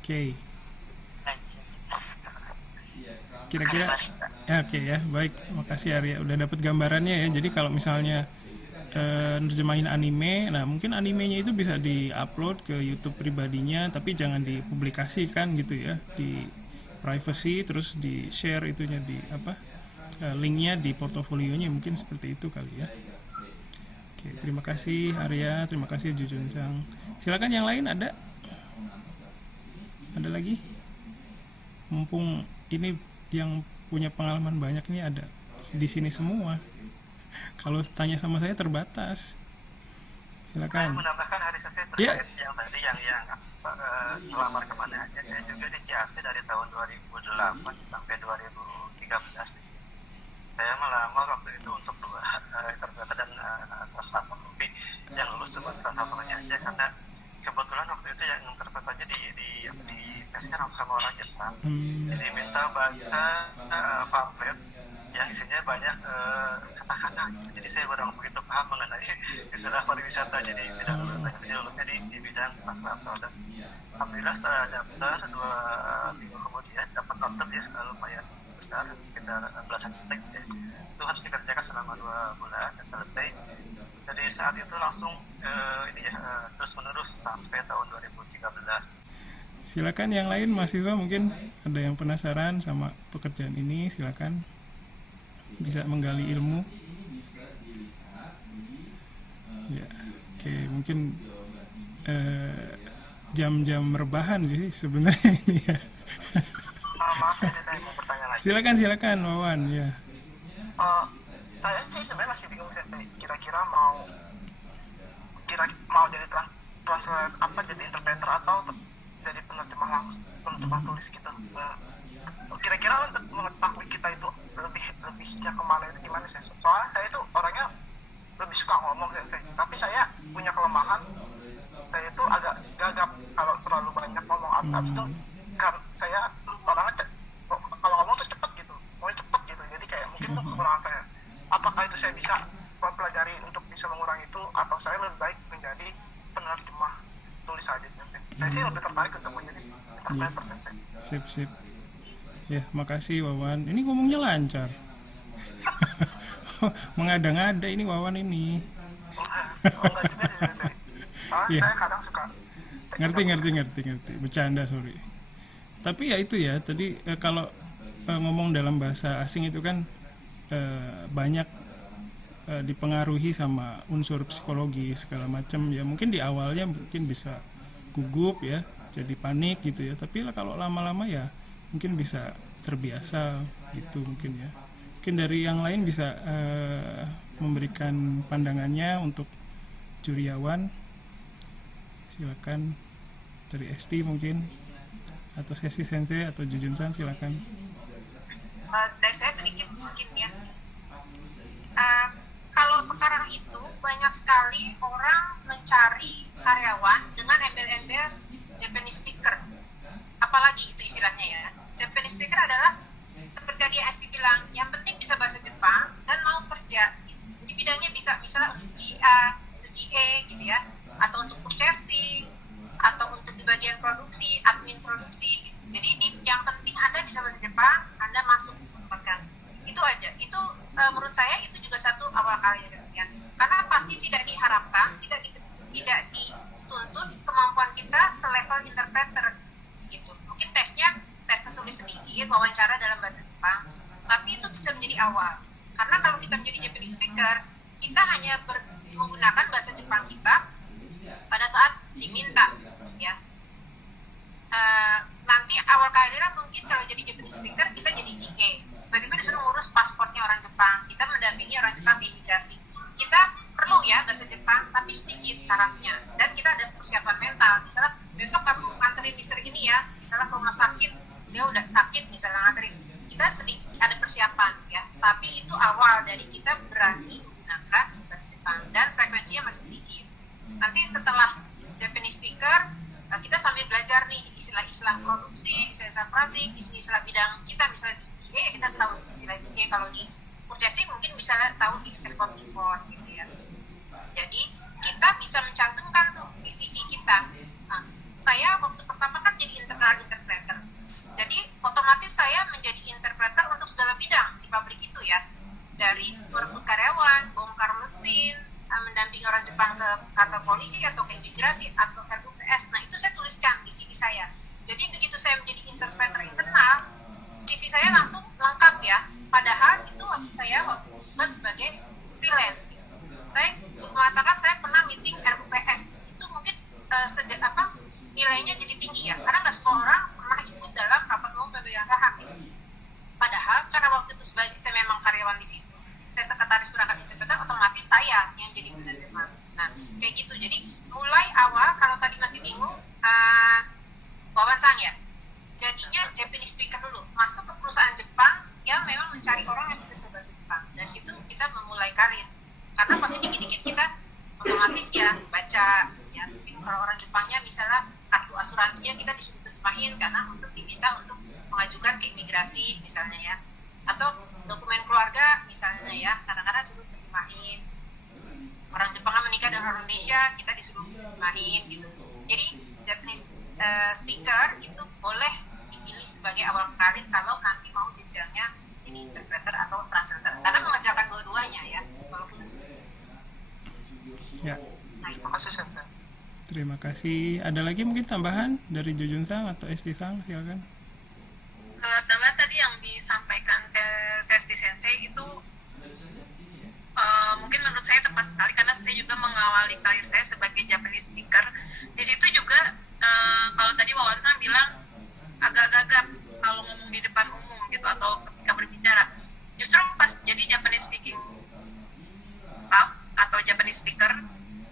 oke. lanjut. Kira-kira ya, oke ya, baik. Makasih Arya udah dapat gambarannya ya. Jadi kalau misalnya nerjemahin anime, nah mungkin animenya itu bisa di-upload ke YouTube pribadinya, tapi jangan dipublikasikan gitu ya, di privacy, terus di-share itunya di linknya di portofolionya, mungkin seperti itu kali ya. Oke, terima kasih Arya, terima kasih Jujun Sang. Silakan yang lain ada lagi? Mumpung ini yang punya pengalaman banyak ini ada di sini semua. Kalau tanya sama saya terbatas. Saya Silakan. menambahkan hari saya Ya. terkait yang tadi yang melamar kemana aja. Saya juga di CAC dari tahun 2008 sampai 2013. Saya melamar waktu itu untuk 2 interpreter dan translator, tapi yang lulus cuma translatornya aja, karena kebetulan waktu itu yang interpreternya di tesnya sama orang Jepang. Jadi minta baca pamflet yang isinya banyak kata-kata. Jadi saya kurang begitu paham mengenai istilah pariwisata, jadi tidak lulus. Jadi lulusnya di bidang translator, dan alhamdulillah setelah daftar 2 minggu kemudian dapat order ya lumayan besar, sekitar belasan juta ya. Itu harus dikerjakan selama 2 bulan dan selesai. Jadi saat itu langsung terus menerus sampai tahun 2013. Silakan yang lain mahasiswa, mungkin ada yang penasaran sama pekerjaan ini, silakan bisa menggali ilmu. Ya, oke, mungkin jam-jam rebahan sih sebenarnya ini ya. Maaf ya, saya mau bertanya lagi. Silakan Wawan ya. Saya sih sebenarnya masih bingung, saya kira-kira mau jadi translator apa, jadi interpreter atau jadi penerjemah langsung, penerjemah tulis gitu. Kira-kira untuk mengetahui kita itu lebihnya kemana itu gimana sih? Soalnya saya itu orangnya lebih suka ngomong, tapi saya punya kelemahan, saya itu agak gagap kalau terlalu banyak ngomong. Abis itu kan saya orangnya kalau ngomong tuh cepet gitu, mau cepet gitu, jadi kayak mungkin itu kekurangan saya. Apakah itu saya bisa pelajari untuk bisa mengurangi itu, atau saya lebih baik menjadi penerjemah tulis saja? Saya sih lebih tertarik untuk menjadi interpreter. Sip. Ya, makasih Wawan. Ini ngomongnya lancar. Mengada-ngada ini Wawan ini. Enggak juga sih. Iya. Saya kadang suka. Ngerti. Bercanda, sorry. Tapi ya itu ya, tadi kalau ngomong dalam bahasa asing itu kan banyak dipengaruhi sama unsur psikologi segala macam ya. Mungkin di awalnya mungkin bisa gugup ya, jadi panik gitu ya. Tapi kalau lama-lama ya mungkin bisa terbiasa gitu mungkin ya. Mungkin dari yang lain bisa memberikan pandangannya untuk Juriawan. Silakan dari ST mungkin, atau Sesi Sensei atau Jujun-san, silakan. Dari saya sedikit mungkin ya. Kalau sekarang itu banyak sekali orang mencari karyawan dengan embel-embel Japanese speaker. Apalagi itu istilahnya ya. Japanese speaker adalah seperti tadi ST bilang, yang penting bisa bahasa Jepang dan mau kerja. Di bidangnya bisa misalnya untuk GA, untuk GA gitu ya, atau untuk purchasing, atau untuk di bagian produksi, admin produksi gitu. Jadi yang penting Anda bisa bahasa Jepang, Anda masuk makan. Itu aja. Itu menurut saya itu juga satu awal karir ya. Karena pasti tidak diharapkan, tidak dituntut kemampuan kita selevel interpreter gitu. Mungkin tes tertulis sedikit, wawancara dalam bahasa Jepang, tapi itu bisa menjadi awal. Karena kalau kita menjadi Japanese speaker, kita hanya menggunakan bahasa Jepang kita pada saat diminta ya. Nanti awal karirnya mungkin kalau jadi Japanese speaker kita jadi GA, tiba-tiba disuruh ngurus pasportnya orang Jepang, kita mendampingi orang Jepang di imigrasi. Kita perlu ya bahasa Jepang, tapi sedikit tarafnya, dan kita ada persiapan mental. Misalnya besok kamu anterin mister ini ya, misalnya ke rumah sakit dia udah sakit misalnya ngantri, kita sedikit ada persiapan ya, tapi itu awal dari kita berani menggunakan bahasa Jepang dan frekuensinya masih sedikit. Nanti setelah Japanese speaker, kita sambil belajar nih istilah-istilah produksi, istilah-istilah pabrik, istilah bidang kita, misalnya di GE kita tahu istilah GE, kalau di purchasing mungkin misalnya tahu di ekspor impor gitu ya. Jadi kita bisa mencantumkan tuh di CV kita. Nah, saya waktu pertama kan jadi internal interpreter, jadi otomatis saya menjadi interpreter untuk segala bidang di pabrik itu ya, dari merebut karyawan, bongkar mesin, mendampingi orang Jepang ke kantor polisi atau ke imigrasi atau RUPS. Nah itu saya tuliskan di CV saya. Jadi begitu saya menjadi interpreter internal, CV saya langsung lengkap ya. Padahal itu saya waktu itu sebagai freelance. Saya mengatakan saya pernah meeting RUPS. Itu mungkin nilainya jadi tinggi ya, karena nggak semua orang pernah ikut dalam rapat umum pemegang saham. Padahal karena waktu itu sebagai saya memang karyawan di situ, saya sekretaris perangkat interpreter, otomatis saya yang jadi manajemen. Nah kayak gitu. Jadi mulai awal, kalau tadi masih bingung, Wawan Sang ya, jadinya Japanese speaker dulu, masuk ke perusahaan Jepang yang memang mencari orang yang bisa berbahasa Jepang. Dari situ kita memulai karir, karena pasti dikit-dikit kita otomatis ya baca ya. Mungkin kalau orang Jepangnya misalnya kartu asuransinya kita disuruh terjemahin karena untuk diminta untuk mengajukan ke imigrasi misalnya ya, atau dokumen keluarga misalnya ya, kadang-kadang suruh terjemahin. Orang Jepang menikah dengan orang Indonesia, kita disuruh terjemahin gitu. Jadi Japanese speaker itu boleh dipilih sebagai awal karir kalau nanti mau jenjangnya jadi interpreter atau translator, karena mengerjakan dua-duanya ya, walaupun sedikit. Ya. Nah, Terima kasih Sensei. Terima kasih. Ada lagi mungkin tambahan dari Jujun Sang atau Esti Sang, silakan. Tambah tadi yang disampaikan Sesti Sensei itu mungkin menurut saya tepat sekali, karena saya juga mengawali karir saya sebagai Japanese speaker. Di situ juga kalau tadi Wawan Sang bilang agak gagap kalau ngomong di depan umum gitu atau ketika berbicara. Justru pas jadi Japanese speaking staff atau Japanese speaker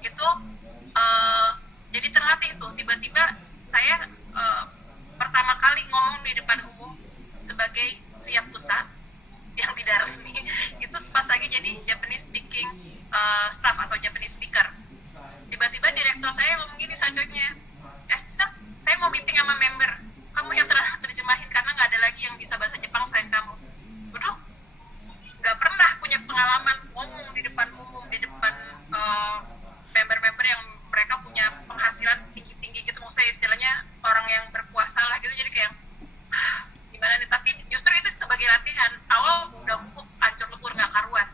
itu jadi terlatih tuh, tiba-tiba saya pertama kali ngomong di depan umum sebagai Suyakusa yang tidak resmi itu pas lagi jadi Japanese speaking staff atau Japanese speaker. Tiba-tiba direktur saya ngomong gini sajanya, saya mau meeting sama member, kamu yang terjemahin karena nggak ada lagi yang bisa bahasa Jepang selain kamu. Waduh, nggak pernah punya pengalaman ngomong di depan umum, di depan member-member yang mereka punya penghasilan tinggi-tinggi gitu, maksudnya istilahnya orang yang berkuasa lah gitu. Jadi kayak gimana nih, tapi justru itu sebagai latihan. Awal udah hancur lebur nggak karuan,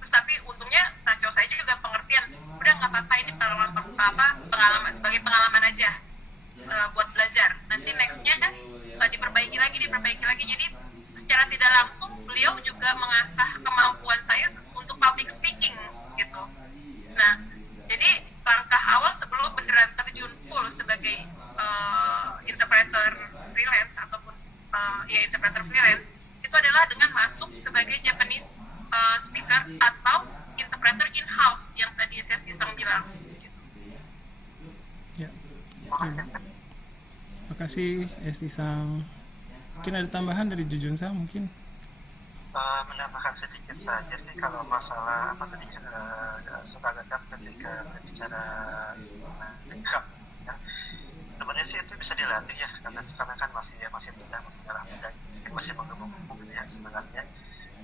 terus tapi untungnya Sancho saya juga pengertian, udah nggak apa-apa, ini pengalaman sebagai pengalaman aja buat belajar, nanti nextnya diperbaiki lagi. Jadi secara tidak langsung beliau juga mengasah kemampuan saya untuk public speaking gitu. Nah jadi langkah awal sebelum beneran terjun full sebagai interpreter freelance ataupun interpreter freelance itu adalah dengan masuk sebagai Japanese speaker atau interpreter in-house yang tadi saya Sang bilang. Ya. Terima kasih Esti Sang. Mungkin ada tambahan dari Jujun Sang mungkin? Menambahkan sedikit saja sih kalau masalah apa tadi suka gagap ketika berbicara lengkap ya. Sebenarnya sih itu bisa dilatih ya, karena kan masih muda, masih darah muda, masih menggemuk ya sebenarnya.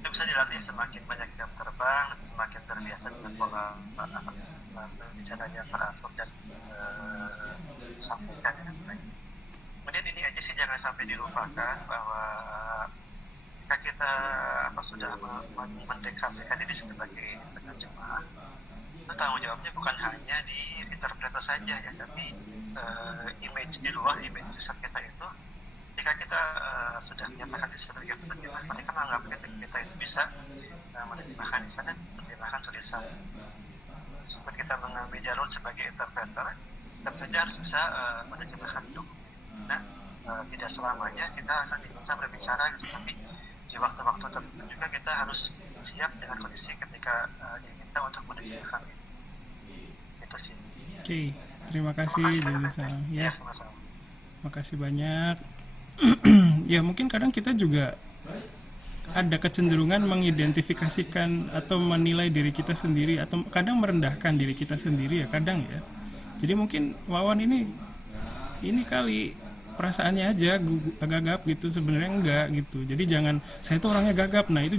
Itu bisa dilatih, semakin banyak jam terbang, semakin terbiasa dengan pola berbicara yang teratur dan sampaikan dengan baik. Kemudian ini aja sih, jangan sampai dilupakan bahwa jika kita sudah mendeklarasikan diri sebagai penerjemah, itu tanggung jawabnya bukan hanya di interpreter saja ya, tapi image di luar, image user kita itu, jika kita sudah menyatakan diri sebagai penerjemah, mereka menganggap kita itu bisa menerjemahkan di sana, menerjemahkan tulisan. Seperti kita mengambil jalur sebagai interpreter harus bisa menerjemahkan dokumen. Nah, tidak selamanya kita akan diminta berbicara gitu, tapi di waktu-waktu tertentu juga kita harus siap dengan kondisi ketika diminta untuk menerjemahkan. Itu sih. Oke, terima kasih Jujun Sang. Ya, sama-sama. terima kasih banyak. ya mungkin kadang kita juga ada kecenderungan mengidentifikasikan atau menilai diri kita sendiri atau kadang merendahkan diri kita sendiri ya kadang ya. Jadi mungkin Wawan ini kali perasaannya aja gagap gitu, sebenarnya enggak gitu. Jadi jangan saya tuh orangnya gagap. Nah, itu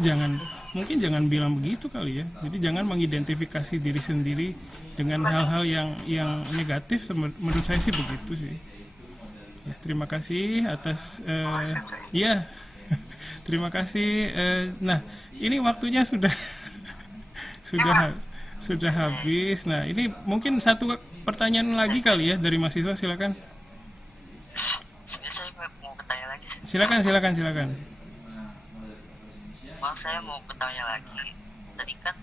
mungkin jangan bilang begitu kali ya. Jadi jangan mengidentifikasi diri sendiri dengan hal-hal yang negatif, menurut saya sih begitu sih. Ya, terima kasih atas ya. Terima kasih. Nah, ini waktunya sudah sudah habis. Nah, ini mungkin satu pertanyaan lagi kali ya dari mahasiswa, silakan. Saya mau bertanya lagi. Silakan. Maaf, saya mau bertanya lagi. Tadi kan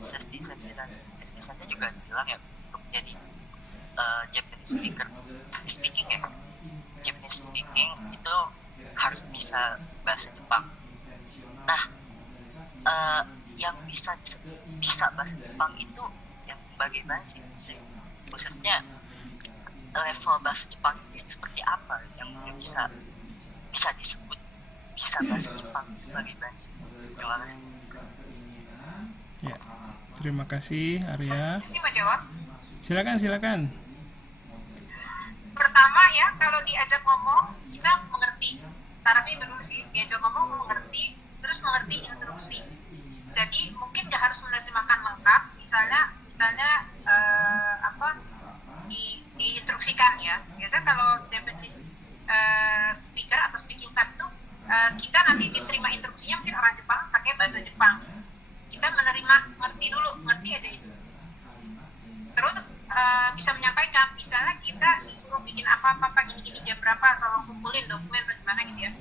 sesi dan sesi saya juga bilang ya untuk jadi Japanese speaking ya. Japanese speaking itu harus bisa bahasa Jepang. Nah, yang bisa bahasa Jepang itu yang bagaimana sih? Maksudnya level bahasa Jepang itu seperti apa yang bisa disebut bisa bahasa Jepang itu bagaimana sih? Terima kasih. Ya, terima kasih Arya. Ini mau jawab. Silakan. Pertama ya, kalau diajak ngomong kita mengerti. Tarafnya itu dulu sih, diajak ngomong mengerti, terus mengerti instruksi. Jadi mungkin nggak harus menerjemahkan lengkap. Misalnya diinstruksikan ya. Biasanya kalau Japanese speaker atau speaking staff itu kita nanti diterima instruksinya mungkin orang Jepang pakai bahasa Jepang. Kita ngerti aja instruksi. Terus bisa menyampaikan, misalnya kita disuruh bikin apa-apa gini jam berapa, tolong kumpulin dokumen atau gimana gitu ya.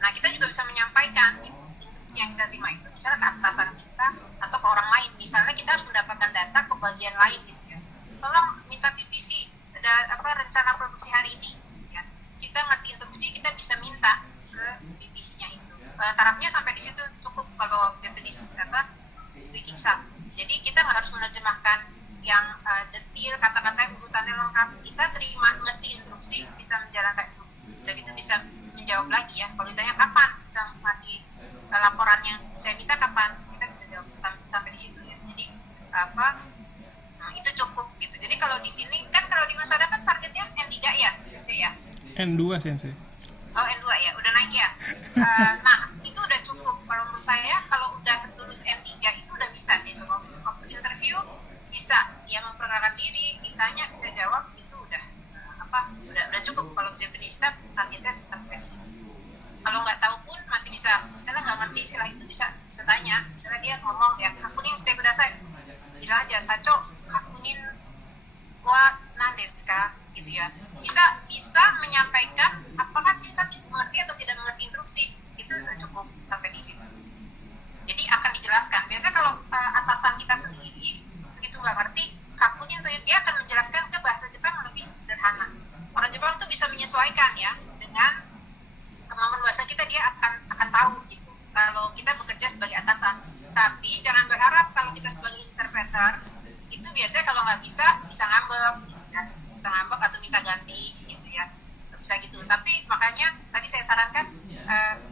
Nah, kita juga bisa menyampaikan instruksi yang kita terima itu misalnya ke atasan kita atau ke orang lain. Misalnya kita harus mendapatkan data ke bagian lain gitu ya. Tolong minta PPC, ada rencana produksi hari ini gitu ya. Kita ngerti instruksi, kita bisa minta ke PPC-nya itu. Tarafnya sampai di situ cukup kalau Japanese speaking staff. Jadi kita nggak harus menerjemahkan yang detail, kata-kata yang urutannya lengkap. Kita terima, ngerti instruksi, bisa menjalankan instruksi. Dan itu bisa menjawab lagi ya. Kalau ditanya kapan bisa ngasih laporan yang saya minta kapan, kita bisa jawab sampai di situ ya. Jadi itu cukup gitu. Jadi kalau di sini kan kalau di Masada kan targetnya N3 ya, Sensei ya. N2 Sensei. Oh N2 ya, udah naik ya. Nah itu udah cukup. Kalau menurut saya kalau udah lulus N3 itu udah bisa nih. Coba waktu interview bisa dia memperkenalkan diri, ditanya bisa jawab, itu udah cukup. Kalau Japanese staff targetnya sampai di situ. Kalau nggak tahu pun masih bisa, misalnya nggak ngerti istilah itu bisa tanya. Misalnya dia ngomong ya kakunin shite kudasai, bilang aja sacho kakunin wa nandesu ka gitu ya. Bisa menyampaikan apakah kita mengerti atau tidak mengerti instruksi, itu udah cukup sampai di situ. Jadi akan dijelaskan. Biasanya kalau atasan kita sendiri begitu nggak ngerti kakunin, atau dia akan menjelaskan ke bahasa Jepang lebih sederhana. Orang Jepang tuh bisa menyesuaikan ya dengan kemampuan bahasa kita, dia akan tahu gitu kalau kita bekerja sebagai atasan. Tapi jangan berharap kalau kita sebagai interpreter itu biasanya kalau nggak bisa ngambek gitu kan, bisa ngambek atau minta ganti gitu ya, bisa gitu. Tapi makanya tadi saya sarankan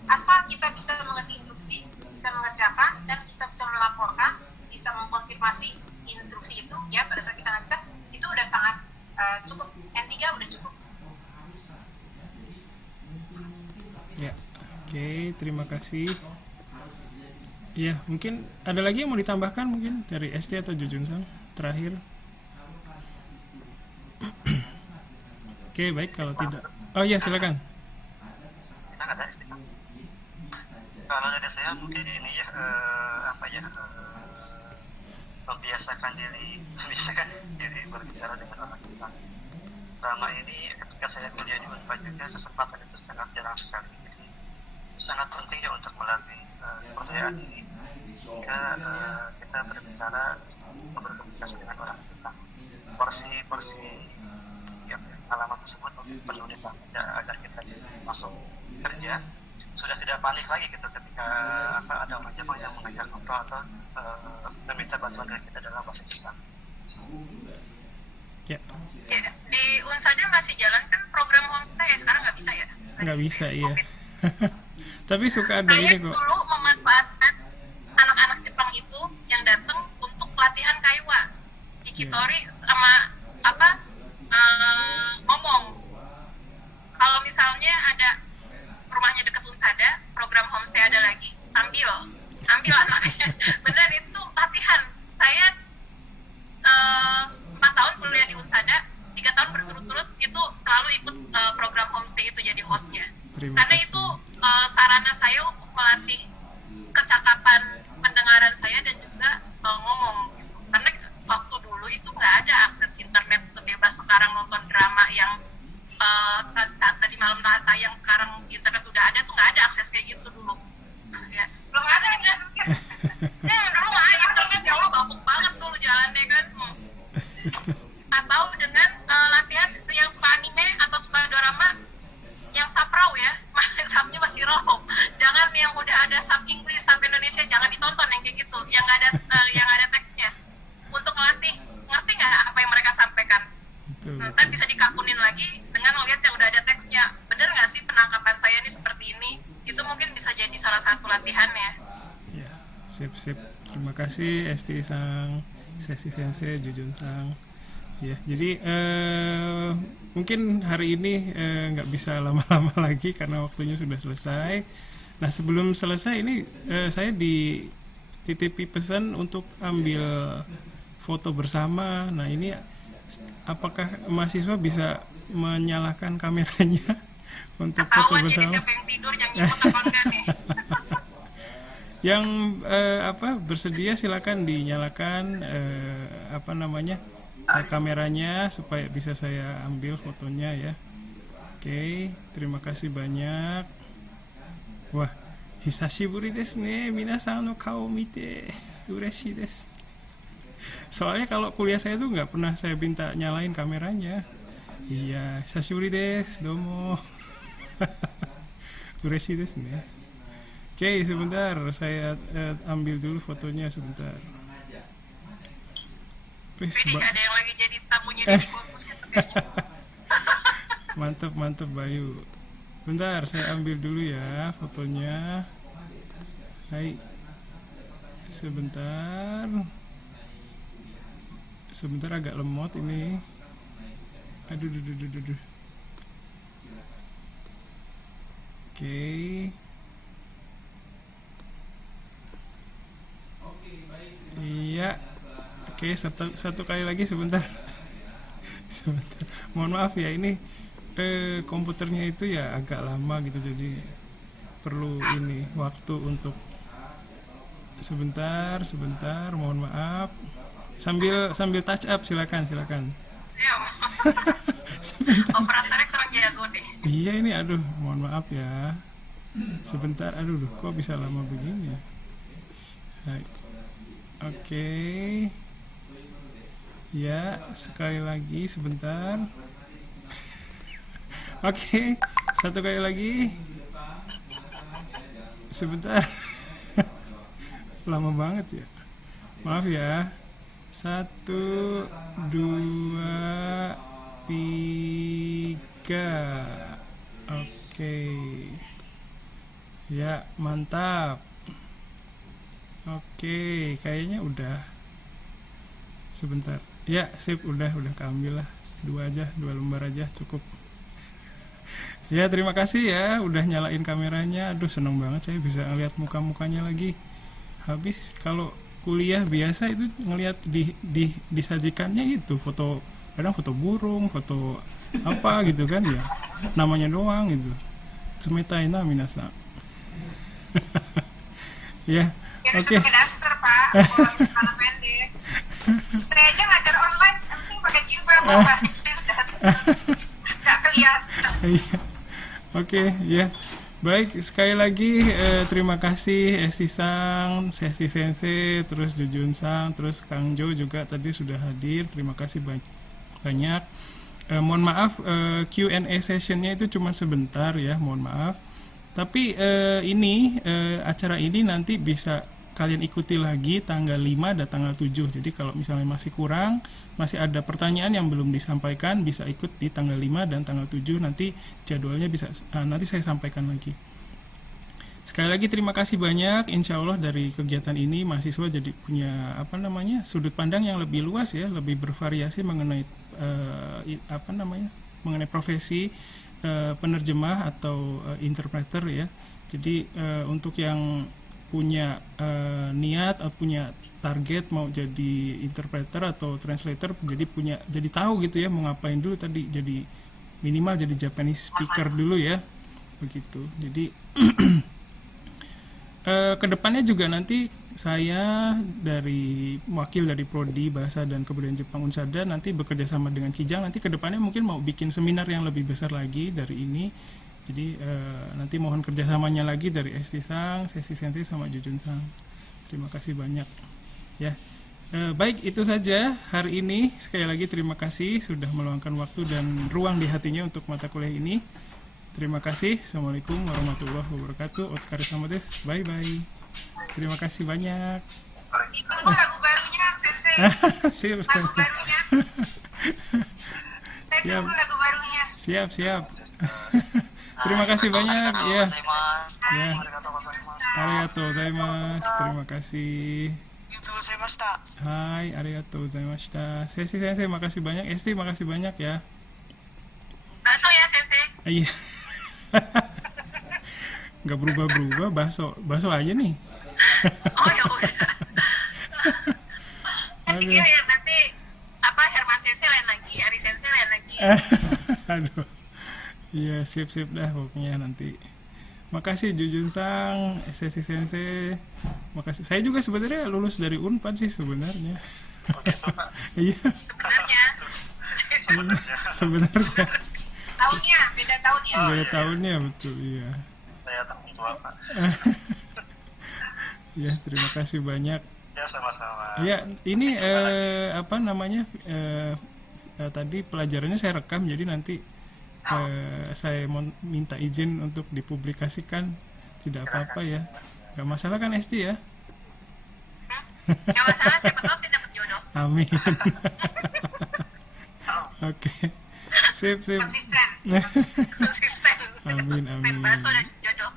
asal kita bisa mengerti instruksi, bisa mengerjakan, dan kita bisa melaporkan, bisa mengkonfirmasi instruksi itu ya pada saat kita nggak bisa, itu udah sangat cukup. N3 udah cukup. Ya, oke, terima kasih. Ya, mungkin ada lagi yang mau ditambahkan mungkin dari SD atau Jujun-san terakhir. Oke, baik kalau tidak. Oh iya, silakan. Kita nggak ada SD. Kalau dari saya mungkin ini ya membiasakan diri berbicara dengan orang Jepang. Selama ini ketika saya kuliah di Unpad juga kesempatan itu sangat jarang sekali. Jadi itu sangat penting ya untuk melatih kepercayaan diri jika kita berbicara berkomunikasi dengan orang Jepang. Porsi yang pengalaman tersebut perlu ditambah agar kita masuk kerja sudah tidak panik lagi gitu ketika ada orang Jepang yang mengajak ngobrol atau meminta bantuan dari kita dalam bahasa Jepang. Ya. Ya, di Unsada masih jalan kan program homestay, sekarang nggak bisa ya? Nggak bisa, iya. Tapi suka ada Saya ini kok. dulu memanfaatkan anak-anak Jepang itu yang datang untuk pelatihan kaiwa, ikitori sama ngomong. Kalau misalnya ada rumahnya dekat Unsada, program homestay ada lagi, ambil anaknya. Beneran itu latihan. Saya 4 tahun kuliah di Unsada, 3 tahun berturut-turut itu selalu ikut program homestay itu jadi hostnya. Terima Karena kasih. itu sarana saya untuk melatih kecakapan pendengaran saya dan juga ngomong. Karena waktu dulu itu nggak ada akses internet sebebas sekarang nonton drama yang tadi malam tayang, sekarang internet udah ada, tuh nggak ada akses kayak gitu dulu. Ya. Belum ada kan? Dulu mah internet ya Allah bapuk banget dulu jalannya kan. Atau dengan latihan yang suka anime atau suka drama yang saprau ya, subnya masih roh. Jangan yang udah ada sub Inggris, sub Indonesia, jangan ditonton yang kayak gitu, yang ada teksnya. Untuk ngelatih, ngerti nggak apa yang mereka sampaikan? Betul, Ntar bisa dikakunin lagi dengan melihat yang udah ada teksnya. Bener nggak sih penangkapan saya ini seperti ini? Itu mungkin bisa jadi salah satu latihannya. Ya, sip. Terima kasih Esti Sang, Sesi Sensei, Jujun Sang. Ya, jadi mungkin hari ini nggak bisa lama-lama lagi karena waktunya sudah selesai. Nah, sebelum selesai ini saya dititipi pesan untuk ambil foto bersama. Nah, ini apakah mahasiswa bisa menyalakan kameranya untuk foto Ketahuan ini bersama? siapa yang tidur, yang nyimpen apa enggak nih? Yang bersedia silakan dinyalakan kameranya supaya bisa saya ambil fotonya ya. Oke, terima kasih banyak. Wah, hisashiburi desu ne, minasan no kao mite, ureshii desu. Soalnya kalau kuliah saya tuh nggak pernah saya minta nyalain kameranya. Iya, hisashiburi desu, domo. Ureshii desu ne. Oke, sebentar saya ambil dulu fotonya sebentar. Wis, Jadi ada yang lagi jadi tamunya di fokus itu kayaknya. mantap Bayu. Bentar, saya ambil dulu ya fotonya. Hai. Sebentar agak lemot ini. Aduh. Oke. Iya. Oke, satu kali lagi sebentar. Mohon maaf ya, ini komputernya itu ya agak lama gitu, jadi perlu ini waktu untuk sebentar. Mohon maaf. Sambil touch up, silakan. Ya, operatornya kurang jago deh. Iya ini, aduh, mohon maaf ya. Sebentar, aduh, kok bisa lama begini ya. Hai. Oke. Ya, sekali lagi sebentar. Oke, satu kali lagi. Sebentar. Lama banget ya. Maaf ya. 1, 2, 3. Oke. Ya, mantap. Oke, kayaknya udah. Sebentar. Ya, sip, udah keambil lah. 2 lembar aja cukup. Ya, terima kasih ya udah nyalain kameranya. Aduh, seneng banget saya bisa ngeliat muka-mukanya lagi. Habis kalau kuliah biasa itu ngelihat disajikannya itu foto, kadang foto burung, foto apa gitu kan ya. Namanya doang gitu. Tsumetai na minasan. Ya. Ya Oke. pakai daster Pak, kalau celana pendek. Saya aja ngajar online, yang penting pakai jilbab Pak. Nggak kelihatan. Iya. Oke, ya. Baik, sekali lagi terima kasih Esti Sang, Sesi Sensei, terus Jujun Sang, terus Kang Jo juga tadi sudah hadir. Terima kasih banyak. Mohon maaf Q&A sessionnya itu cuma sebentar ya, mohon maaf. Tapi acara ini nanti bisa kalian ikuti lagi tanggal 5 dan tanggal 7. Jadi kalau misalnya masih kurang, masih ada pertanyaan yang belum disampaikan, bisa ikut di tanggal 5 dan tanggal 7. Nanti jadwalnya bisa nanti saya sampaikan lagi. Sekali lagi terima kasih banyak. Insya Allah dari kegiatan ini mahasiswa jadi punya sudut pandang yang lebih luas ya, lebih bervariasi mengenai mengenai profesi penerjemah atau interpreter ya. Jadi untuk yang punya niat atau punya target mau jadi interpreter atau translator, jadi tahu gitu ya mau ngapain dulu tadi, jadi minimal jadi Japanese speaker dulu ya, begitu. Jadi kedepannya juga nanti saya dari wakil dari Prodi Bahasa dan Kebudayaan Jepang Unsada nanti bekerja sama dengan Kijang, nanti kedepannya mungkin mau bikin seminar yang lebih besar lagi dari ini. Jadi nanti mohon kerjasamanya lagi dari ST Sang, Sesi Sensei sama Jujun Sang. Terima kasih banyak ya. Baik, itu saja hari ini. Sekali lagi terima kasih sudah meluangkan waktu dan ruang di hatinya untuk mata kuliah ini. Terima kasih. Assalamualaikum warahmatullahi wabarakatuh. Otsukare sama desu. Bye bye. Terima kasih banyak. Ditunggu lagu barunya, Sensei. Siap, Lagu barunya. Saya Siap. tunggu lagu barunya. Siap. Terima kasih banyak ya. Ya. Arigatou gozaimasu. Terima kasih. Hai, arigatou gozaimashita. Sesi Sensei makasih banyak. Esti makasih banyak ya. Bakso ya, Sensei. Iya. Nggak berubah-berubah, bakso aja nih. Oh ya udah. Nanti Aduh. ya nanti Herman Sensei lain lagi, Ari Sensei lain lagi. Aduh. Iya, sip dah pokoknya nanti. Makasih Jujun Sang, Sesi Sensei. Makasih. Saya juga sebenarnya lulus dari Unpad sih sebenarnya. Iya. Sebenarnya. Tahunnya, beda tahun ya. Beda tahunnya betul, iya. Saya tahun tua, Pak. Ya, terima kasih banyak. Ya, sama-sama. Ya, ini tadi pelajarannya saya rekam, jadi nanti saya minta izin untuk dipublikasikan. Tidak apa-apa ya, nggak masalah kan Esti ya? Gak masalah, siapa tahu saya dapat jodoh. Amin. Oke, sip. Konsisten. Konsisten. Amin. Main bakso dan jodoh.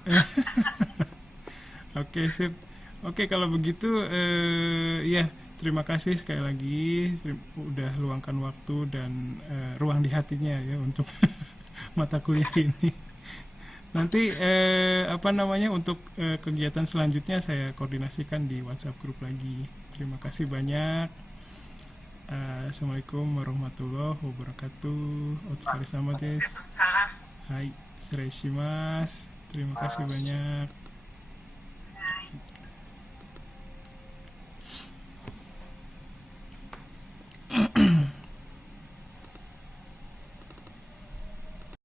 Oke, sip. Oke, kalau begitu ya terima kasih sekali lagi udah luangkan waktu dan ruang di hatinya ya untuk mata kuliah ini. Nanti untuk kegiatan selanjutnya saya koordinasikan di WhatsApp grup lagi. Terima kasih banyak. Assalamualaikum warahmatullahi wabarakatuh. Otsukare sama desu. Salah. Hai, shirei shimasu. Terima kasih banyak.